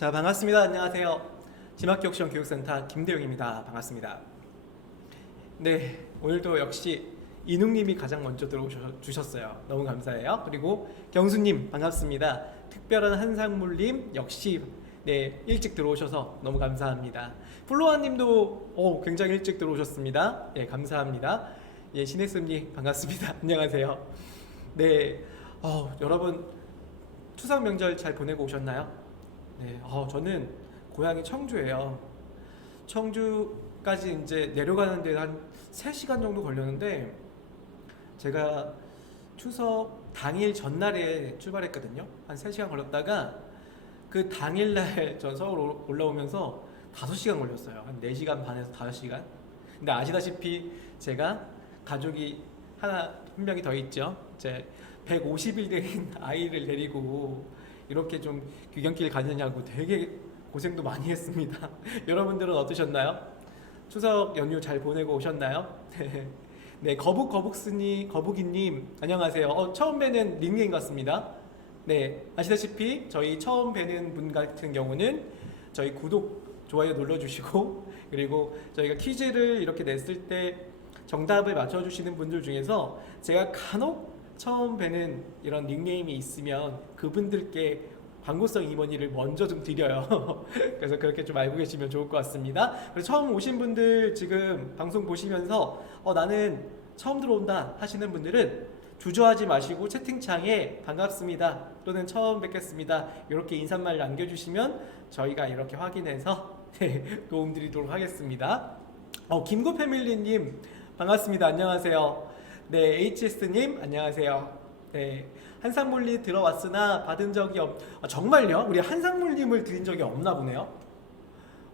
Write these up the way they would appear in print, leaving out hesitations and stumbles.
자, 반갑습니다. 안녕하세요. 지막기억시험 교육센터 김대용입니다. 반갑습니다. 네, 오늘도 역시 이능님이 가장 먼저 들어오셨어요. 너무 감사해요. 그리고 경수님 반갑습니다. 특별한 한상물님 역시 네, 일찍 들어오셔서 너무 감사합니다. 플로아님도 굉장히 일찍 들어오셨습니다. 예, 감사합니다. 예, 신혜승님 반갑습니다. 안녕하세요. 네, 여러분 추석 명절 잘 보내고 오셨나요? 네, 저는 고향이 청주예요. 청주까지 이제 내려가는데 한 3시간 정도 걸렸는데 제가 추석 당일 전날에 출발했거든요. 한 3시간 걸렸다가 그 당일날 전 서울 올라오면서 5시간 걸렸어요. 한 4시간 반에서 5시간. 근데 아시다시피 제가 가족이 한 명이 더 있죠. 이제 150일 된 아이를 데리고 이렇게 좀 귀경길 가느냐고 되게 고생도 많이 했습니다. 여러분들은 어떠셨나요? 추석 연휴 잘 보내고 오셨나요? 네, 거북이님 안녕하세요. 처음 뵈는 닉네임 같습니다. 네, 아시다시피 저희 처음 뵈는 분 같은 경우는 저희 구독, 좋아요 눌러주시고 그리고 저희가 퀴즈를 이렇게 냈을 때 정답을 맞춰주시는 분들 중에서 제가 간혹 처음 뵈는 이런 닉네임이 있으면 그분들께 광고성 임원이를 먼저 좀 드려요. 그래서 그렇게 좀 알고 계시면 좋을 것 같습니다. 그래서 처음 오신 분들 지금 방송 보시면서 나는 처음 들어온다 하시는 분들은 주저하지 마시고 채팅창에 반갑습니다 또는 처음 뵙겠습니다 이렇게 인사말 남겨주시면 저희가 이렇게 확인해서 도움드리도록 하겠습니다. 김구 패밀리님 반갑습니다. 안녕하세요. 네, HS님 안녕하세요. 네, 한상물리 들어왔으나 받은 적이 정말요? 우리 한상물님을 드린 적이 없나 보네요.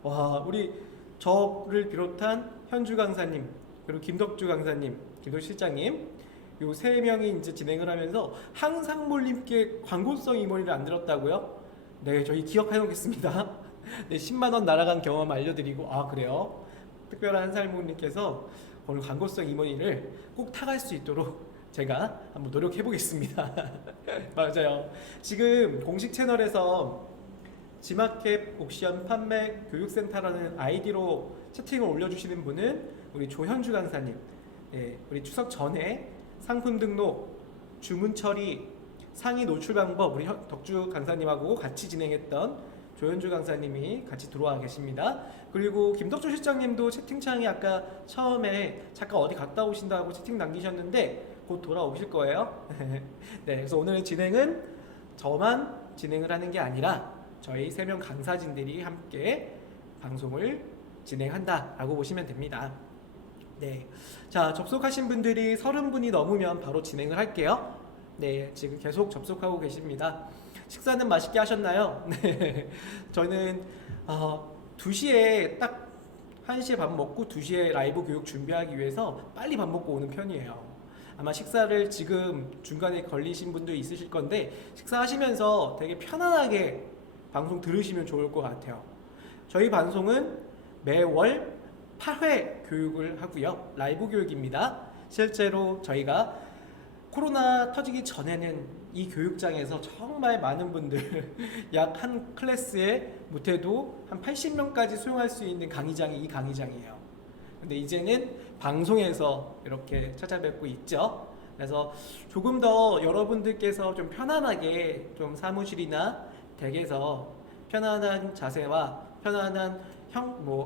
와, 우리 저를 비롯한 현주 강사님 그리고 김덕주 강사님, 김덕주 실장님 요 3명이 이제 진행을 하면서 한상물님께 광고성 임원을 안 들었다고요? 네, 저희 기억해 놓겠습니다. 네, 10만원 날아간 경험 알려드리고 그래요? 특별한 한상물님께서 오늘 광고성 임원이를 꼭 타갈 수 있도록 제가 한번 노력해 보겠습니다. 맞아요. 지금 공식 채널에서 지마켓 옵션 판매 교육센터라는 아이디로 채팅을 올려주시는 분은 우리 조현주 강사님, 네, 우리 추석 전에 상품 등록, 주문 처리, 상위 노출 방법 우리 덕주 강사님하고 같이 진행했던 조현주 강사님이 같이 들어와 계십니다. 그리고 김덕주 실장님도 채팅창에 아까 처음에 잠깐 어디 갔다 오신다고 채팅 남기셨는데 곧 돌아오실 거예요. 네, 그래서 오늘의 진행은 저만 진행을 하는 게 아니라 저희 3명 강사진들이 함께 방송을 진행한다라고 보시면 됩니다. 네, 자, 접속하신 분들이 30분이 넘으면 바로 진행을 할게요. 네, 지금 계속 접속하고 계십니다. 식사는 맛있게 하셨나요? 네, 저는 2시에 딱 1시에 밥 먹고 2시에 라이브 교육 준비하기 위해서 빨리 밥 먹고 오는 편이에요. 아마 식사를 지금 중간에 걸리신 분도 있으실 건데 식사하시면서 되게 편안하게 방송 들으시면 좋을 것 같아요. 저희 방송은 매월 8회 교육을 하고요. 라이브 교육입니다. 실제로 저희가 코로나 터지기 전에는 이 교육장에서 정말 많은 분들 약 한 클래스에 못해도 한 80명까지 수용할 수 있는 강의장이 이 강의장이에요. 근데 이제는 방송에서 이렇게 찾아뵙고 있죠. 그래서 조금 더 여러분들께서 좀 편안하게 좀 사무실이나 댁에서 편안한 자세와 편안한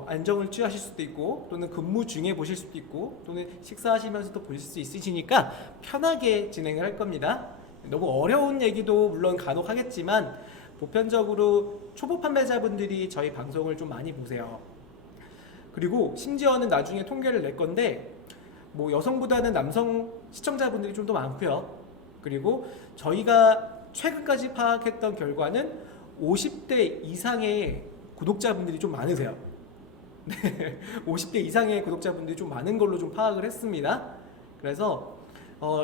안정을 취하실 수도 있고 또는 근무 중에 보실 수도 있고 또는 식사하시면서도 보실 수 있으시니까 편하게 진행을 할 겁니다. 너무 어려운 얘기도 물론 간혹 하겠지만 보편적으로 초보 판매자분들이 저희 방송을 좀 많이 보세요. 그리고 심지어는 나중에 통계를 낼 건데 여성보다는 남성 시청자분들이 좀 더 많고요. 그리고 저희가 최근까지 파악했던 결과는 50대 이상의 구독자분들이 좀 많으세요. 네, 50대 이상의 구독자분들이 좀 많은 걸로 좀 파악을 했습니다. 그래서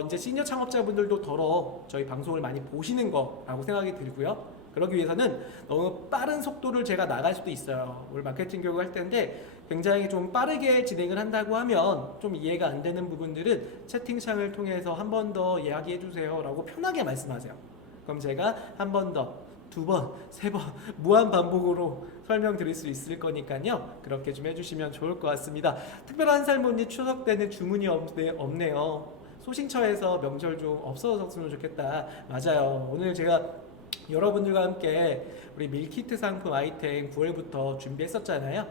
이제 시니어 창업자분들도 더러 저희 방송을 많이 보시는 거라고 생각이 들고요. 그러기 위해서는 너무 빠른 속도를 제가 나갈 수도 있어요. 오늘 마케팅 교육을 할 텐데 굉장히 좀 빠르게 진행을 한다고 하면 좀 이해가 안 되는 부분들은 채팅창을 통해서 한 번 더 이야기해 주세요 라고 편하게 말씀하세요. 그럼 제가 한 번 더 두 번, 세 번 무한 반복으로 설명드릴 수 있을 거니까요. 그렇게 좀 해주시면 좋을 것 같습니다. 특별한 삶은이 추석 때는 주문이 없네요. 소싱처에서 명절 좀 없어졌으면 좋겠다. 맞아요. 오늘 제가 여러분들과 함께 우리 밀키트 상품 아이템 9월부터 준비했었잖아요.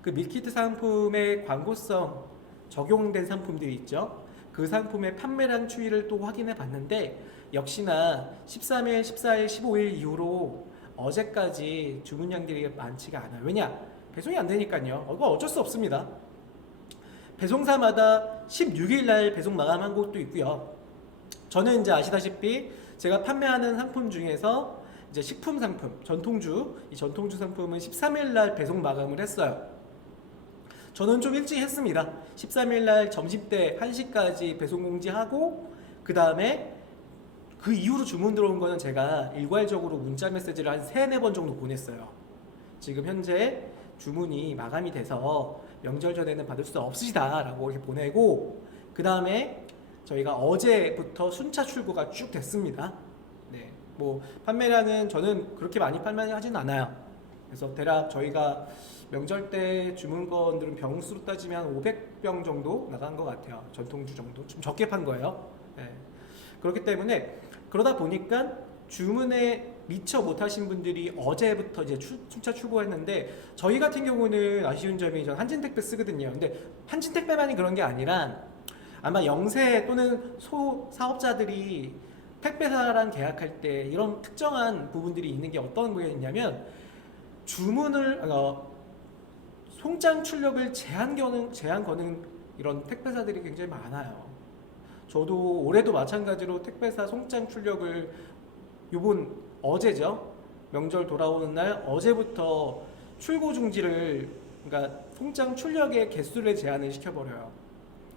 그 밀키트 상품의 광고성 적용된 상품들이 있죠. 그 상품의 판매량 추이를 또 확인해 봤는데 역시나 13일, 14일, 15일 이후로 어제까지 주문량들이 많지가 않아요. 왜냐? 배송이 안 되니까요. 이거 어쩔 수 없습니다. 배송사마다 16일 날 배송 마감한 곳도 있고요. 저는 이제 아시다시피 제가 판매하는 상품 중에서 이제 식품 상품, 전통주, 이 전통주 상품은 13일 날 배송 마감을 했어요. 저는 좀 일찍 했습니다. 13일 날 점심때 1시까지 배송 공지하고 그 다음에 그 이후로 주문 들어온 거는 제가 일괄적으로 문자 메시지를 한 3, 4번 정도 보냈어요. 지금 현재 주문이 마감이 돼서 명절 전에는 받을 수 없으시다 라고 이렇게 보내고 그 다음에 저희가 어제부터 순차 출고가 쭉 됐습니다. 네, 뭐 판매량은 저는 그렇게 많이 판매하지는 않아요. 그래서 대략 저희가 명절 때 주문건들은 병수로 따지면 500병 정도 나간 것 같아요. 전통주 정도 좀 적게 판 거예요. 네. 그렇기 때문에 그러다 보니까 주문에 미처 못하신 분들이 어제부터 이제 순차 출고했는데 저희 같은 경우는 아쉬운 점이 전 한진택배 쓰거든요. 근데 한진택배만이 그런 게 아니라 아마 영세 또는 소사업자들이 택배사랑 계약할 때 이런 특정한 부분들이 있는 게 어떤 게 있냐면 주문을 송장 출력을 제한 거는 이런 택배사들이 굉장히 많아요. 저도 올해도 마찬가지로 택배사 송장 출력을 요번 어제죠. 명절 돌아오는 날 어제부터 출고 중지를 그러니까 송장 출력의 개수를 제한을 시켜버려요.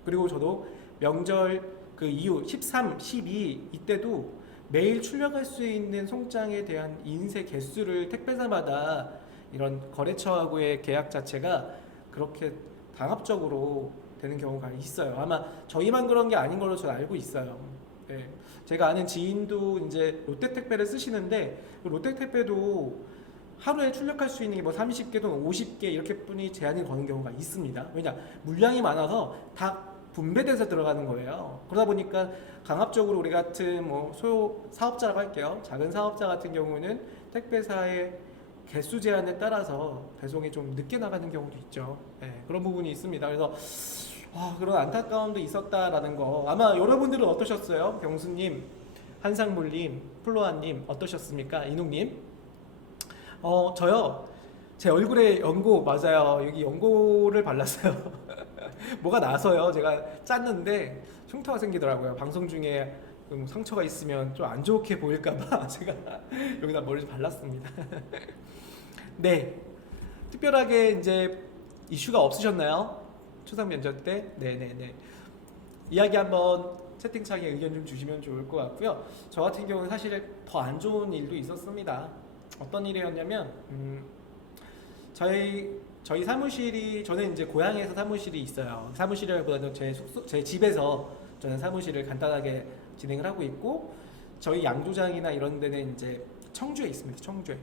그리고 저도 명절 그 이후 13, 12 이때도 매일 출력할 수 있는 송장에 대한 인쇄 개수를 택배사마다 이런 거래처하고의 계약 자체가 그렇게 당합적으로 되는 경우가 있어요. 아마 저희만 그런 게 아닌 걸로 저는 알고 있어요. 네. 제가 아는 지인도 이제 롯데택배를 쓰시는데 롯데택배도 하루에 출력할 수 있는 게 뭐 30개 또는 50개 이렇게 뿐이 제한이 거는 경우가 있습니다. 왜냐? 물량이 많아서 다 분배돼서 들어가는 거예요. 그러다 보니까 강압적으로 우리 같은 뭐 소 사업자라고 할게요. 작은 사업자 같은 경우는 택배사의 개수 제한에 따라서 배송이 좀 늦게 나가는 경우도 있죠. 네, 그런 부분이 있습니다. 그래서 그런 안타까움도 있었다라는 거 아마 여러분들은 어떠셨어요? 병수님, 한상물님, 플로아님 어떠셨습니까? 이농님? 저요. 제 얼굴에 연고 맞아요. 여기 연고를 발랐어요. 뭐가 나서요. 제가 짰는데 흉터가 생기더라고요. 방송 중에 상처가 있으면 좀 안 좋게 보일까봐 제가 여기다 머리 좀 발랐습니다. 네, 특별하게 이제 이슈가 없으셨나요? 추석 면접 때? 네네네. 이야기 한번 채팅창에 의견 좀 주시면 좋을 것 같고요. 저 같은 경우는 사실 더 안 좋은 일도 있었습니다. 어떤 일이었냐면 저희 사무실이 저는 이제 고향에서 사무실이 있어요. 사무실이라기보다는 제 집에서 저는 사무실을 간단하게 진행을 하고 있고 저희 양조장이나 이런 데는 이제 청주에 있습니다. 청주에.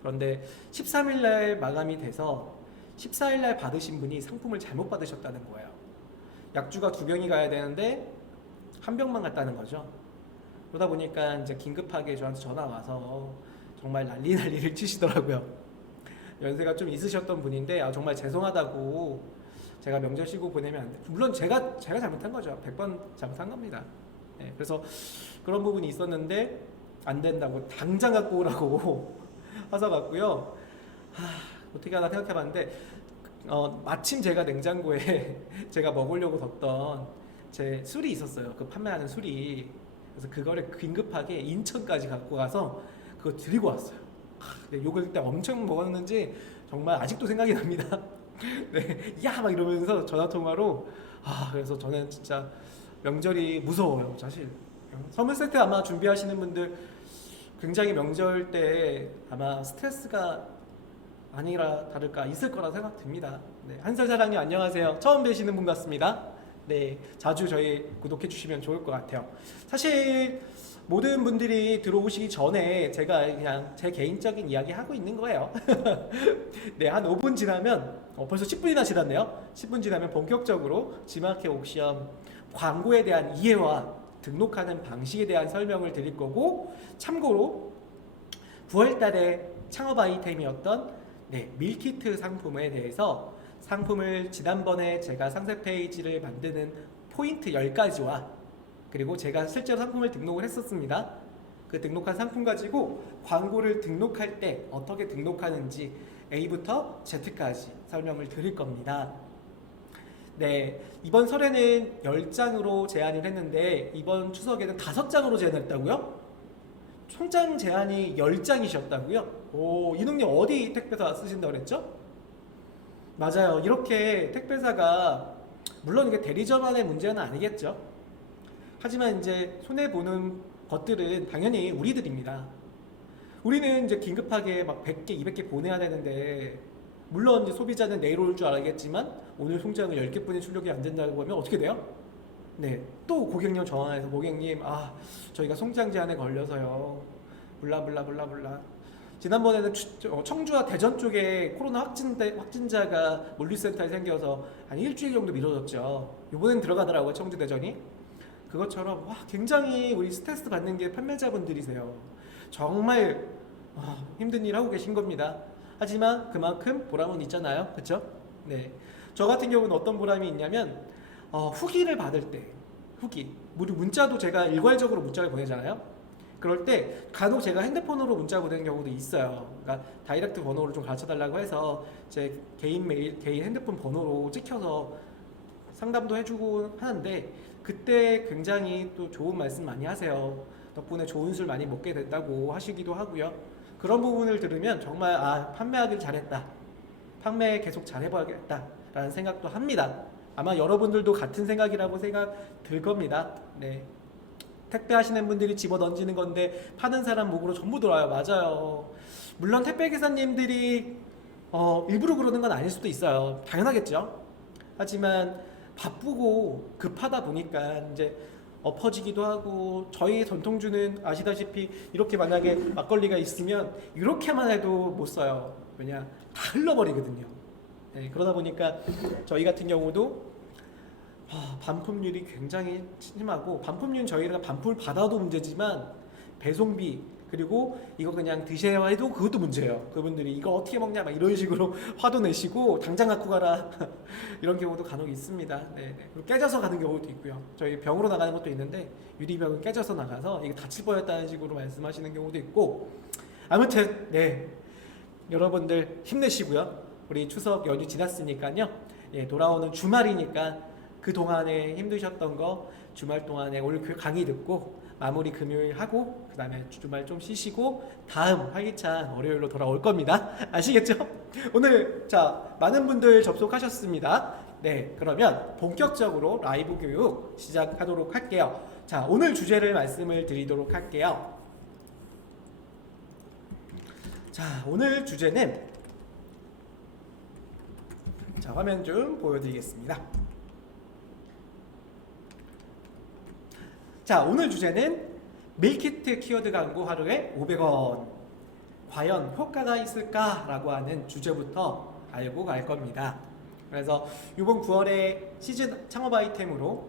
그런데 13일 날 마감이 돼서 14일 날 받으신 분이 상품을 잘못 받으셨다는 거예요. 약주가 2병이 가야 되는데 1병만 갔다는 거죠. 그러다 보니까 이제 긴급하게 저한테 전화 와서 정말 난리를 치시더라고요. 연세가 좀 있으셨던 분인데 정말 죄송하다고 제가 명절 쉬고 보내면 안 돼. 물론 제가 잘못한 거죠. 100번 잘못한 겁니다. 네, 그래서 그런 부분이 있었는데 안 된다고 당장 갖고 오라고 화서 갔고요. 어떻게 하나 생각해봤는데 마침 제가 냉장고에 제가 먹으려고 뒀던 제 술이 있었어요. 그 판매하는 술이. 그래서 그거를 긴급하게 인천까지 갖고 가서 그거 드리고 왔어요. 욕을 그때 엄청 먹었는지 정말 아직도 생각이 납니다. 네, 야 막 이러면서 전화 통화로 그래서 저는 진짜 명절이 무서워요, 사실. 선물 세트 아마 준비하시는 분들 굉장히 명절 때 아마 스트레스가 아니라 다를까 있을 거라 생각됩니다. 네, 한설사랑님 안녕하세요. 처음 뵈시는 분 같습니다. 네, 자주 저희 구독해 주시면 좋을 것 같아요. 사실 모든 분들이 들어오시기 전에 제가 그냥 제 개인적인 이야기 하고 있는 거예요. 네, 한 5분 지나면 벌써 10분이나 지났네요. 10분 지나면 본격적으로 지마켓 옥션 광고에 대한 이해와 등록하는 방식에 대한 설명을 드릴 거고, 참고로 9월 달에 창업 아이템이었던 밀키트 상품에 대해서 상품을 지난번에 제가 상세 페이지를 만드는 포인트 10가지와 그리고 제가 실제로 상품을 등록을 했었습니다. 그 등록한 상품 가지고 광고를 등록할 때 어떻게 등록하는지 A부터 Z까지 설명을 드릴 겁니다. 네, 이번 설에는 10장으로 제안을 했는데 이번 추석에는 5장으로 제안했다고요? 총장 제안이 10장이셨다고요? 오, 이능님 어디 택배사 쓰신다고 그랬죠? 맞아요. 이렇게 택배사가 물론 이게 대리점안의 문제는 아니겠죠. 하지만 이제 손해보는 것들은 당연히 우리들입니다. 우리는 이제 긴급하게 막 100개, 200개 보내야 되는데, 물론 이제 소비자는 내일 올 줄 알겠지만 오늘 송장을 10개뿐이 출력이 안 된다고 하면 어떻게 돼요? 네, 또 고객님 전화해서 고객님 저희가 송장 제한에 걸려서요 블라블라블라블라. 지난번에는 청주와 대전 쪽에 코로나 확진자가 물류센터에 생겨서 한 일주일 정도 미뤄졌죠. 이번엔 들어가더라고요, 청주 대전이. 그것처럼 굉장히 우리 스트레스 받는 게 판매자분들이세요. 정말 힘든 일 하고 계신 겁니다. 하지만 그만큼 보람은 있잖아요, 그렇죠? 네, 저 같은 경우는 어떤 보람이 있냐면 후기를 받을 때, 후기, 문자도 제가 일괄적으로 문자를 보내잖아요. 그럴 때 간혹 제가 핸드폰으로 문자 보내는 경우도 있어요. 그러니까 다이렉트 번호를 좀 가르쳐 달라고 해서 제 개인 메일, 개인 핸드폰 번호로 찍혀서 상담도 해주고 하는데, 그때 굉장히 또 좋은 말씀 많이 하세요. 덕분에 좋은 술 많이 먹게 됐다고 하시기도 하고요. 그런 부분을 들으면 정말 판매하길 잘했다, 판매 계속 잘해봐야겠다 라는 생각도 합니다. 아마 여러분들도 같은 생각이라고 생각 들 겁니다. 네, 택배 하시는 분들이 집어 던지는 건데 파는 사람 목으로 전부 들어와요. 맞아요. 물론 택배 기사님들이 일부러 그러는 건 아닐 수도 있어요. 당연하겠죠. 하지만 바쁘고 급하다 보니까 이제 엎어지기도 하고, 저희 전통주는 아시다시피 이렇게 만약에 막걸리가 있으면 이렇게만 해도 못 써요. 왜냐, 다 흘러버리거든요. 네, 그러다 보니까 저희 같은 경우도 반품률이 굉장히 심하고, 반품률은 저희가 반품을 받아도 문제지만 배송비, 그리고 이거 그냥 드셔야 해도 그것도 문제예요. 그분들이 이거 어떻게 먹냐 막 이런 식으로 화도 내시고 당장 갖고 가라 이런 경우도 간혹 있습니다. 네. 그리고 깨져서 가는 경우도 있고요. 저희 병으로 나가는 것도 있는데 유리병은 깨져서 나가서 이게 다칠 뻔했다는 식으로 말씀하시는 경우도 있고, 아무튼 네, 여러분들 힘내시고요. 우리 추석 연휴 지났으니까요. 예, 돌아오는 주말이니까 그 동안에 힘드셨던 거 주말 동안에 오늘 강의 듣고 마무리 금요일 하고 그 다음에 주말 좀 쉬시고 다음 활기찬 월요일로 돌아올 겁니다. 아시겠죠? 오늘 많은 분들 접속하셨습니다. 네, 그러면 본격적으로 라이브 교육 시작하도록 할게요. 자, 오늘 주제를 말씀을 드리도록 할게요. 자, 오늘 주제는 화면 좀 보여드리겠습니다. 자, 오늘 주제는 밀키트 키워드 광고 하루에 500원. 과연 효과가 있을까라고 하는 주제부터 알고 갈 겁니다. 그래서 이번 9월에 시즌 창업 아이템으로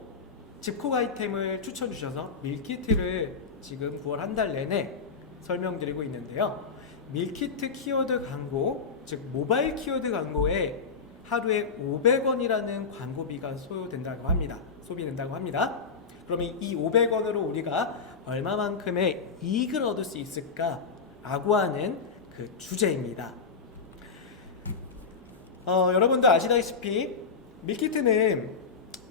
집콕 아이템을 추천 주셔서 밀키트를 지금 9월 한 달 내내 설명드리고 있는데요. 밀키트 키워드 광고, 즉 모바일 키워드 광고에 하루에 500원이라는 광고비가 소요된다고 합니다. 소비된다고 합니다. 그러면 이 500원으로 우리가 얼마만큼의 이익을 얻을 수 있을까라고 하는 그 주제입니다. 여러분들 아시다시피 밀키트는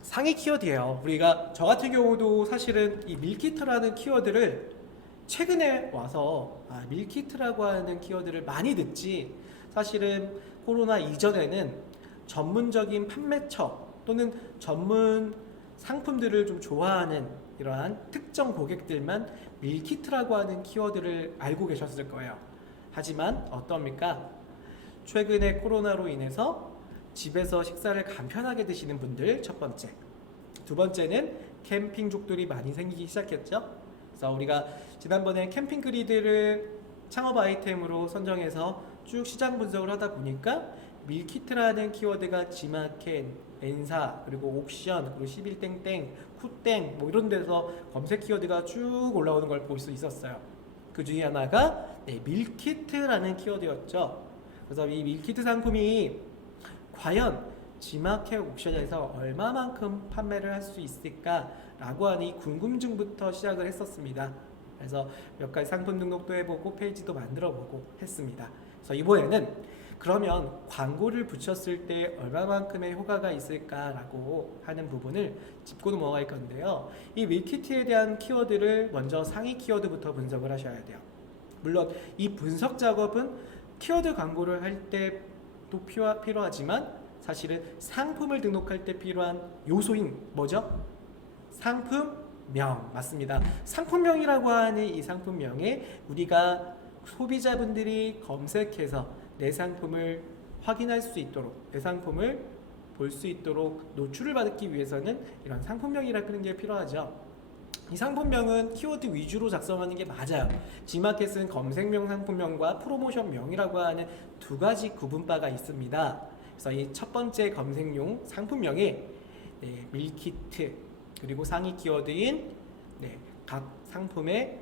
상위 키워드예요. 우리가 저 같은 경우도 사실은 이 밀키트라는 키워드를 최근에 와서 밀키트라고 하는 키워드를 많이 듣지, 사실은 코로나 이전에는 전문적인 판매처 또는 전문 상품들을 좀 좋아하는 이러한 특정 고객들만 밀키트라고 하는 키워드를 알고 계셨을 거예요. 하지만 어떠합니까? 최근에 코로나로 인해서 집에서 식사를 간편하게 드시는 분들 첫 번째, 두 번째는 캠핑족들이 많이 생기기 시작했죠. 그래서 우리가 지난번에 캠핑 그리드를 창업 아이템으로 선정해서 쭉 시장 분석을 하다 보니까 밀키트라는 키워드가 G마켓, N사, 그리고 옥션, 그리고 11땡땡, 쿠땡 뭐 이런 데서 검색 키워드가 쭉 올라오는 걸 볼 수 있었어요. 그 중에 하나가 밀키트라는 키워드였죠. 그래서 이 밀키트 상품이 과연 G마켓 옥션에서 얼마만큼 판매를 할 수 있을까라고 하는 이 궁금증부터 시작을 했었습니다. 그래서 몇 가지 상품 등록도 해보고 페이지도 만들어보고 했습니다. 그래서 이번에는 그러면 광고를 붙였을 때 얼마만큼의 효과가 있을까라고 하는 부분을 짚고 넘어갈 건데요. 이 밀키트에 대한 키워드를 먼저 상위 키워드부터 분석을 하셔야 돼요. 물론 이 분석 작업은 키워드 광고를 할 때도 필요하지만 사실은 상품을 등록할 때 필요한 요소인 뭐죠? 상품명 맞습니다. 상품명이라고 하는 이 상품명에 우리가 소비자분들이 검색해서 내 상품을 확인할 수 있도록, 내 상품을 볼 수 있도록 노출을 받기 위해서는 이런 상품명이라는 게 필요하죠. 이 상품명은 키워드 위주로 작성하는 게 맞아요. G마켓은 검색명 상품명과 프로모션명이라고 하는 두 가지 구분바가 있습니다. 그래서 이 첫 번째 검색용 상품명에 밀키트 그리고 상위 키워드인 각 상품의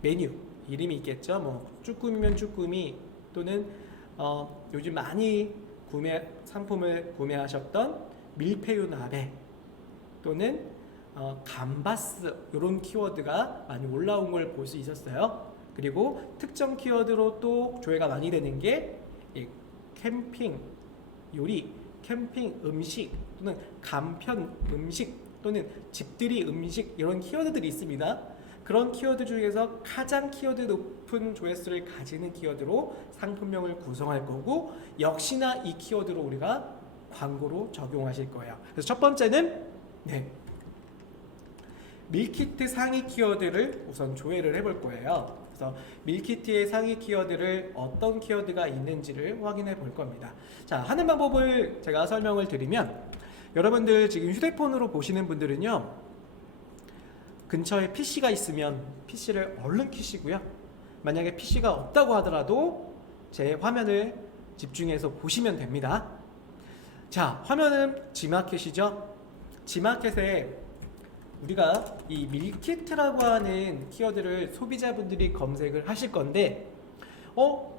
메뉴 이름이 있겠죠. 뭐 쭈꾸미면 쭈꾸미 또는 요즘 많이 상품을 구매하셨던 밀푀유 나베 또는 감바스 이런 키워드가 많이 올라온 걸 볼 수 있었어요. 그리고 특정 키워드로 또 조회가 많이 되는 게 캠핑 요리, 캠핑 음식 또는 간편 음식 또는 집들이 음식 이런 키워드들이 있습니다. 그런 키워드 중에서 가장 키워드 높은 조회수를 가지는 키워드로 상품명을 구성할 거고 역시나 이 키워드로 우리가 광고로 적용하실 거예요. 그래서 첫 번째는 밀키트 상위 키워드를 우선 조회를 해볼 거예요. 그래서 밀키트의 상위 키워드를 어떤 키워드가 있는지를 확인해 볼 겁니다. 자, 하는 방법을 제가 설명을 드리면 여러분들 지금 휴대폰으로 보시는 분들은요 근처에 PC가 있으면 PC를 얼른 켜시고요. 만약에 PC가 없다고 하더라도 제 화면을 집중해서 보시면 됩니다. 자, 화면은 G마켓이죠. G마켓에 우리가 이 밀키트라고 하는 키워드를 소비자분들이 검색을 하실 건데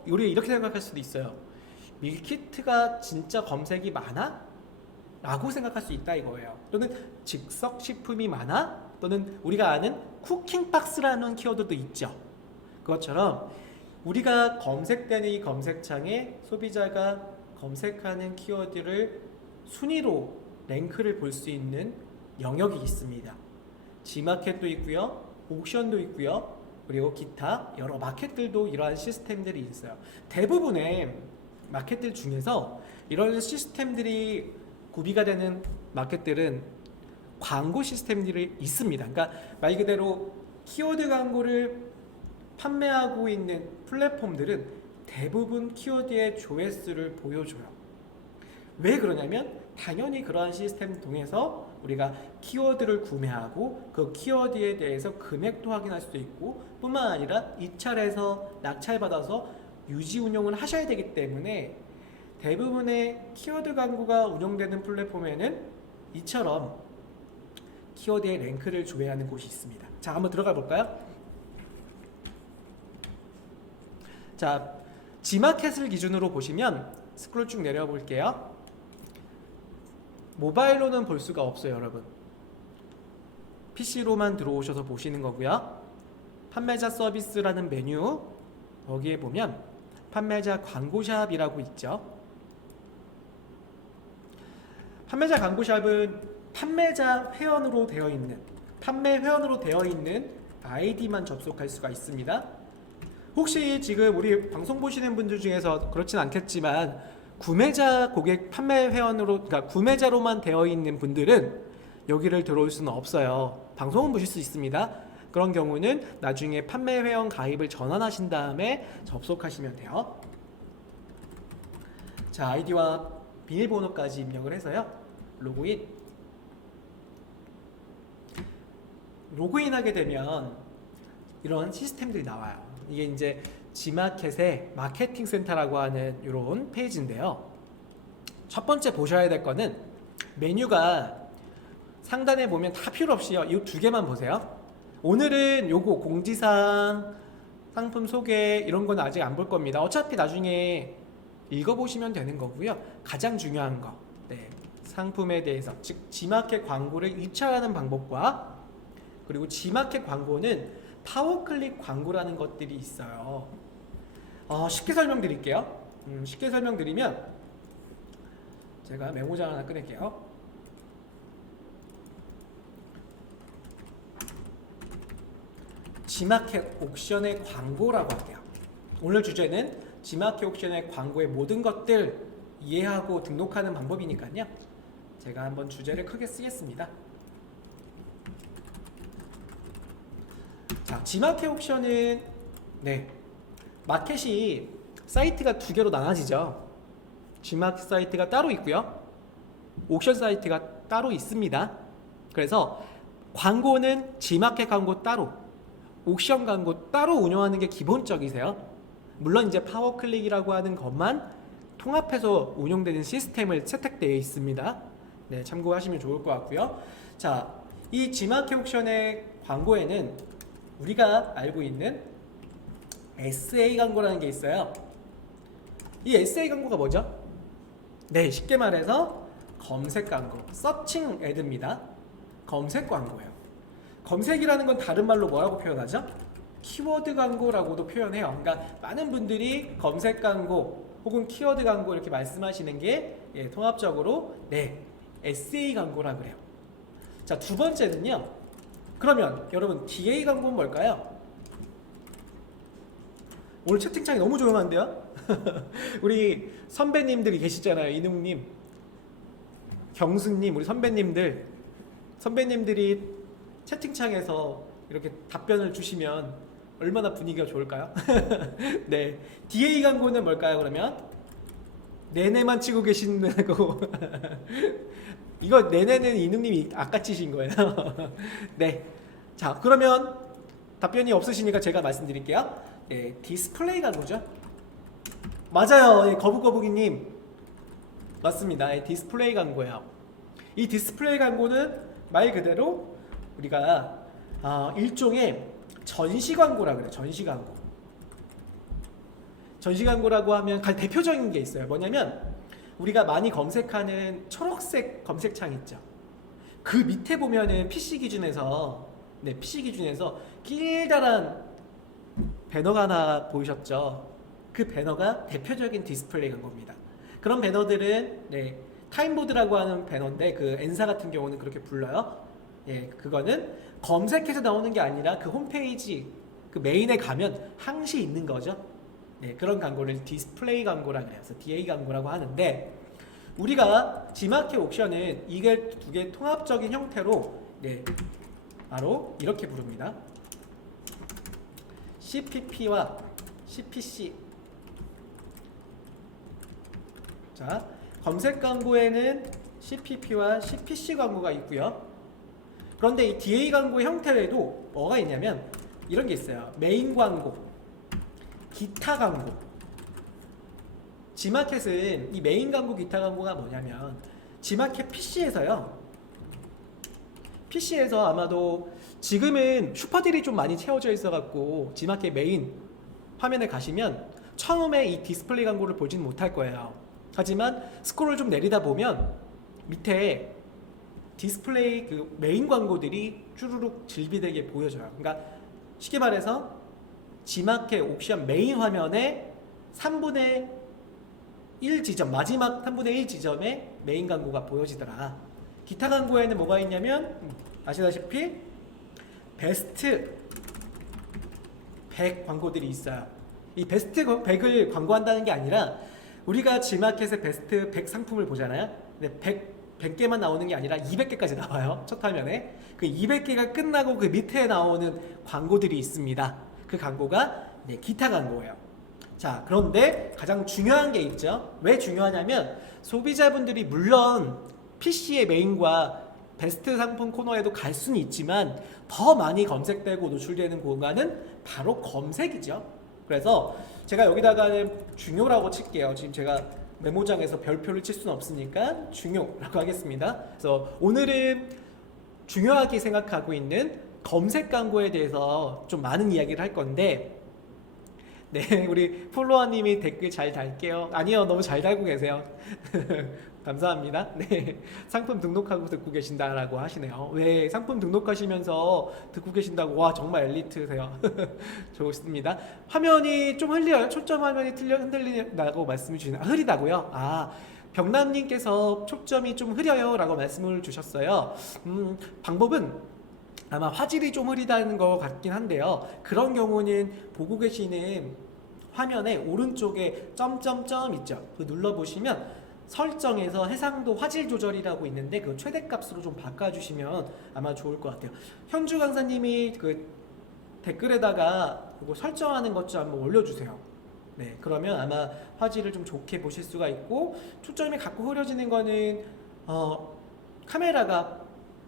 우리 이렇게 생각할 수도 있어요. 밀키트가 진짜 검색이 많아? 라고 생각할 수 있다 이거예요. 또는 즉석식품이 많아? 또는 우리가 아는 쿠킹박스라는 키워드도 있죠. 그것처럼 우리가 검색되는 이 검색창에 소비자가 검색하는 키워드를 순위로 랭크를 볼 수 있는 영역이 있습니다. G마켓도 있고요. 옥션도 있고요. 그리고 기타 여러 마켓들도 이러한 시스템들이 있어요. 대부분의 마켓들 중에서 이런 시스템들이 구비가 되는 마켓들은 광고 시스템들이 있습니다. 그러니까 말 그대로 키워드 광고를 판매하고 있는 플랫폼들은 대부분 키워드의 조회수를 보여줘요. 왜 그러냐면 당연히 그러한 시스템 통해서 우리가 키워드를 구매하고 그 키워드에 대해서 금액도 확인할 수도 있고 뿐만 아니라 입찰해서 낙찰받아서 유지 운영을 하셔야 되기 때문에 대부분의 키워드 광고가 운영되는 플랫폼에는 이처럼 키워드의 랭크를 조회하는 곳이 있습니다. 자, 한번 들어가 볼까요? 자, G마켓을 기준으로 보시면 스크롤 쭉 내려 볼게요. 모바일로는 볼 수가 없어요, 여러분. PC로만 들어오셔서 보시는 거고요. 판매자 서비스라는 메뉴 거기에 보면 판매자 광고샵이라고 있죠. 판매자 광고샵은 판매자 회원으로 되어 있는 판매 회원으로 되어 있는 아이디만 접속할 수가 있습니다. 혹시 지금 우리 방송 보시는 분들 중에서 그렇진 않겠지만 구매자 고객 판매 회원으로 그러니까 구매자로만 되어 있는 분들은 여기를 들어올 수는 없어요. 방송은 보실 수 있습니다. 그런 경우는 나중에 판매 회원 가입을 전환하신 다음에 접속하시면 돼요. 자, 아이디와 비밀번호까지 입력을 해서요. 로그인. 로그인하게 되면 이런 시스템들이 나와요. 이게 이제 지마켓의 마케팅 센터라고 하는 이런 페이지인데요. 첫 번째 보셔야 될 거는 메뉴가 상단에 보면 다 필요 없이요. 이 두 개만 보세요. 오늘은 요거 공지사항, 상품 소개 이런 건 아직 안 볼 겁니다. 어차피 나중에 읽어보시면 되는 거고요. 가장 중요한 거, 네, 상품에 대해서, 즉 지마켓 광고를 입찰하는 방법과 그리고 지마켓 광고는 파워클릭 광고라는 것들이 있어요. 쉽게 설명드릴게요. 쉽게 설명드리면 제가 메모장 하나 꺼낼게요. 지마켓 옥션의 광고라고 할게요. 오늘 주제는 지마켓 옥션의 광고의 모든 것들 이해하고 등록하는 방법이니까요. 제가 한번 주제를 크게 쓰겠습니다. 자, 지마켓 옥션은 마켓이 사이트가 두 개로 나눠지죠. 지마켓 사이트가 따로 있고요. 옥션 사이트가 따로 있습니다. 그래서 광고는 지마켓 광고 따로, 옥션 광고 따로 운영하는 게 기본적이세요. 물론 이제 파워클릭이라고 하는 것만 통합해서 운영되는 시스템을 채택되어 있습니다. 네, 참고하시면 좋을 것 같고요. 자, 이 지마켓 옥션의 광고에는 우리가 알고 있는 SA 광고라는 게 있어요. 이 SA 광고가 뭐죠? 네, 쉽게 말해서 검색 광고, 서칭 애드입니다. 검색 광고예요. 검색이라는 건 다른 말로 뭐라고 표현하죠? 키워드 광고라고도 표현해요. 그러니까 많은 분들이 검색 광고 혹은 키워드 광고 이렇게 말씀하시는 게 통합적으로 SA 광고라 그래요. 자, 두 번째는요. 그러면 여러분 DA 광고는 뭘까요? 오늘 채팅창이 너무 조용한데요? 우리 선배님들이 계시잖아요. 이능님, 경수님, 우리 선배님들이 채팅창에서 이렇게 답변을 주시면 얼마나 분위기가 좋을까요? 네, DA 광고는 뭘까요? 그러면 내내만 치고 계신다고. 이거 내내는 이능님이 아까 치신 거예요. 네, 자, 그러면 답변이 없으시니까 제가 말씀드릴게요. 네, 디스플레이 광고죠. 맞아요, 거북거북이님 맞습니다. 디스플레이 광고예요. 이 디스플레이 광고는 말 그대로 우리가 일종의 전시 광고라 그래요. 전시 광고. 전시 광고라고 하면 가장 대표적인 게 있어요. 뭐냐면 우리가 많이 검색하는 초록색 검색창 있죠. 그 밑에 보면은 PC 기준에서 길다란 배너가 하나 보이셨죠? 그 배너가 대표적인 디스플레이 광고입니다. 그런 배너들은 타임보드라고 하는 배너인데 그 N사 같은 경우는 그렇게 불러요. 그거는 검색해서 나오는 게 아니라 그 홈페이지 그 메인에 가면 항시 있는 거죠. 그런 광고를 디스플레이 광고라 그래요. 그래서 DA 광고라고 하는데 우리가 지마켓 옥션은 이게 두 개 통합적인 형태로 바로 이렇게 부릅니다. CPP와 CPC. 자, 검색 광고에는 CPP와 CPC 광고가 있고요. 그런데 이 DA 광고의 형태에도 뭐가 있냐면 이런 게 있어요. 메인 광고, 기타 광고. 지마켓은 이 메인 광고, 기타 광고가 뭐냐면 지마켓 PC에서요. PC에서 아마도 지금은 슈퍼딜이 좀 많이 채워져 있어갖고 지마켓 메인 화면에 가시면 처음에 이 디스플레이 광고를 보진 못할 거예요. 하지만 스크롤을 좀 내리다 보면 밑에 디스플레이 그 메인 광고들이 쭈루룩 질비되게 보여져요. 그러니까 쉽게 말해서 지마켓 옥션 메인 화면에 3분의 1 지점, 마지막 3분의 1 지점에 메인 광고가 보여지더라. 기타 광고에는 뭐가 있냐면 아시다시피 베스트 100 광고들이 있어요. 이 베스트 100을 광고한다는 게 아니라 우리가 지마켓의 베스트 100 상품을 보잖아요. 근데 100개만 나오는 게 아니라 200개까지 나와요. 첫 화면에. 그 200개가 끝나고 그 밑에 나오는 광고들이 있습니다. 그 광고가 기타 광고예요. 자, 그런데 가장 중요한 게 있죠. 왜 중요하냐면 소비자분들이 물론 PC의 메인과 베스트 상품 코너에도 갈 수는 있지만 더 많이 검색되고 노출되는 공간은 바로 검색이죠. 그래서 제가 여기다가는 중요라고 칠게요. 지금 제가 메모장에서 별표를 칠 수는 없으니까 중요라고 하겠습니다. 그래서 오늘은 중요하게 생각하고 있는 검색 광고에 대해서 좀 많은 이야기를 할 건데, 네, 우리 폴로아님이 댓글 잘 달게요. 아니요, 너무 잘 달고 계세요. 감사합니다. 네, 상품 등록하고 듣고 계신다라고 하시네요. 왜 상품 등록하시면서 듣고 계신다고? 와, 정말 엘리트세요. 좋습니다. 화면이 좀 흘려요. 초점 화면이 흔들린다고 말씀을 주시나요? 흐리다고요? 아, 병남님께서 초점이 좀 흐려요라고 말씀을 주셨어요. 방법은 아마 화질이 좀 흐리다는 것 같긴 한데요. 그런 경우는 보고 계시는 화면에 오른쪽에 점점점 있죠. 그 눌러보시면 설정에서 해상도 화질 조절이라고 있는데 그 최대값으로 좀 바꿔주시면 아마 좋을 것 같아요. 현주 강사님이 그 댓글에다가 그거 설정하는 것 좀 한번 올려주세요. 네, 그러면 아마 화질을 좀 좋게 보실 수가 있고, 초점이 자꾸 흐려지는 거는 카메라가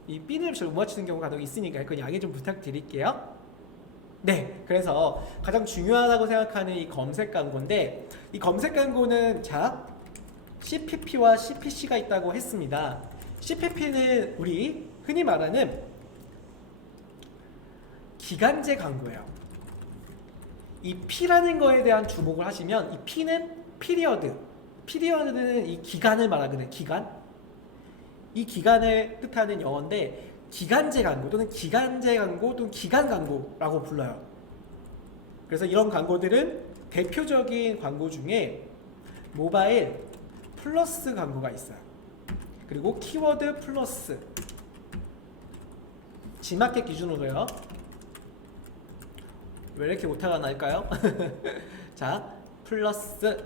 이 핀을 잘 못 맞추는 경우가 간혹 있으니까 그 양해 좀 부탁드릴게요. 네, 그래서 가장 중요하다고 생각하는 이 검색 광고인데, 이 검색 광고는 자 CPP와 CPC가 있다고 했습니다. CPP는 우리 흔히 말하는 기간제 광고예요. 이 P라는 거에 대한 주목을 하시면, 이 P는 피리어드, 피리어드는 이 기간을 말하거든요. 기간. 이 기간을 뜻하는 영어인데 기간제 광고 또는 기간제 광고 또는 기간 광고라고 불러요. 그래서 이런 광고들은 대표적인 광고 중에 모바일 플러스 광고가 있어요. 그리고 키워드 플러스, G마켓 기준으로요. 왜 이렇게 오타가 날까요? 자, 플러스.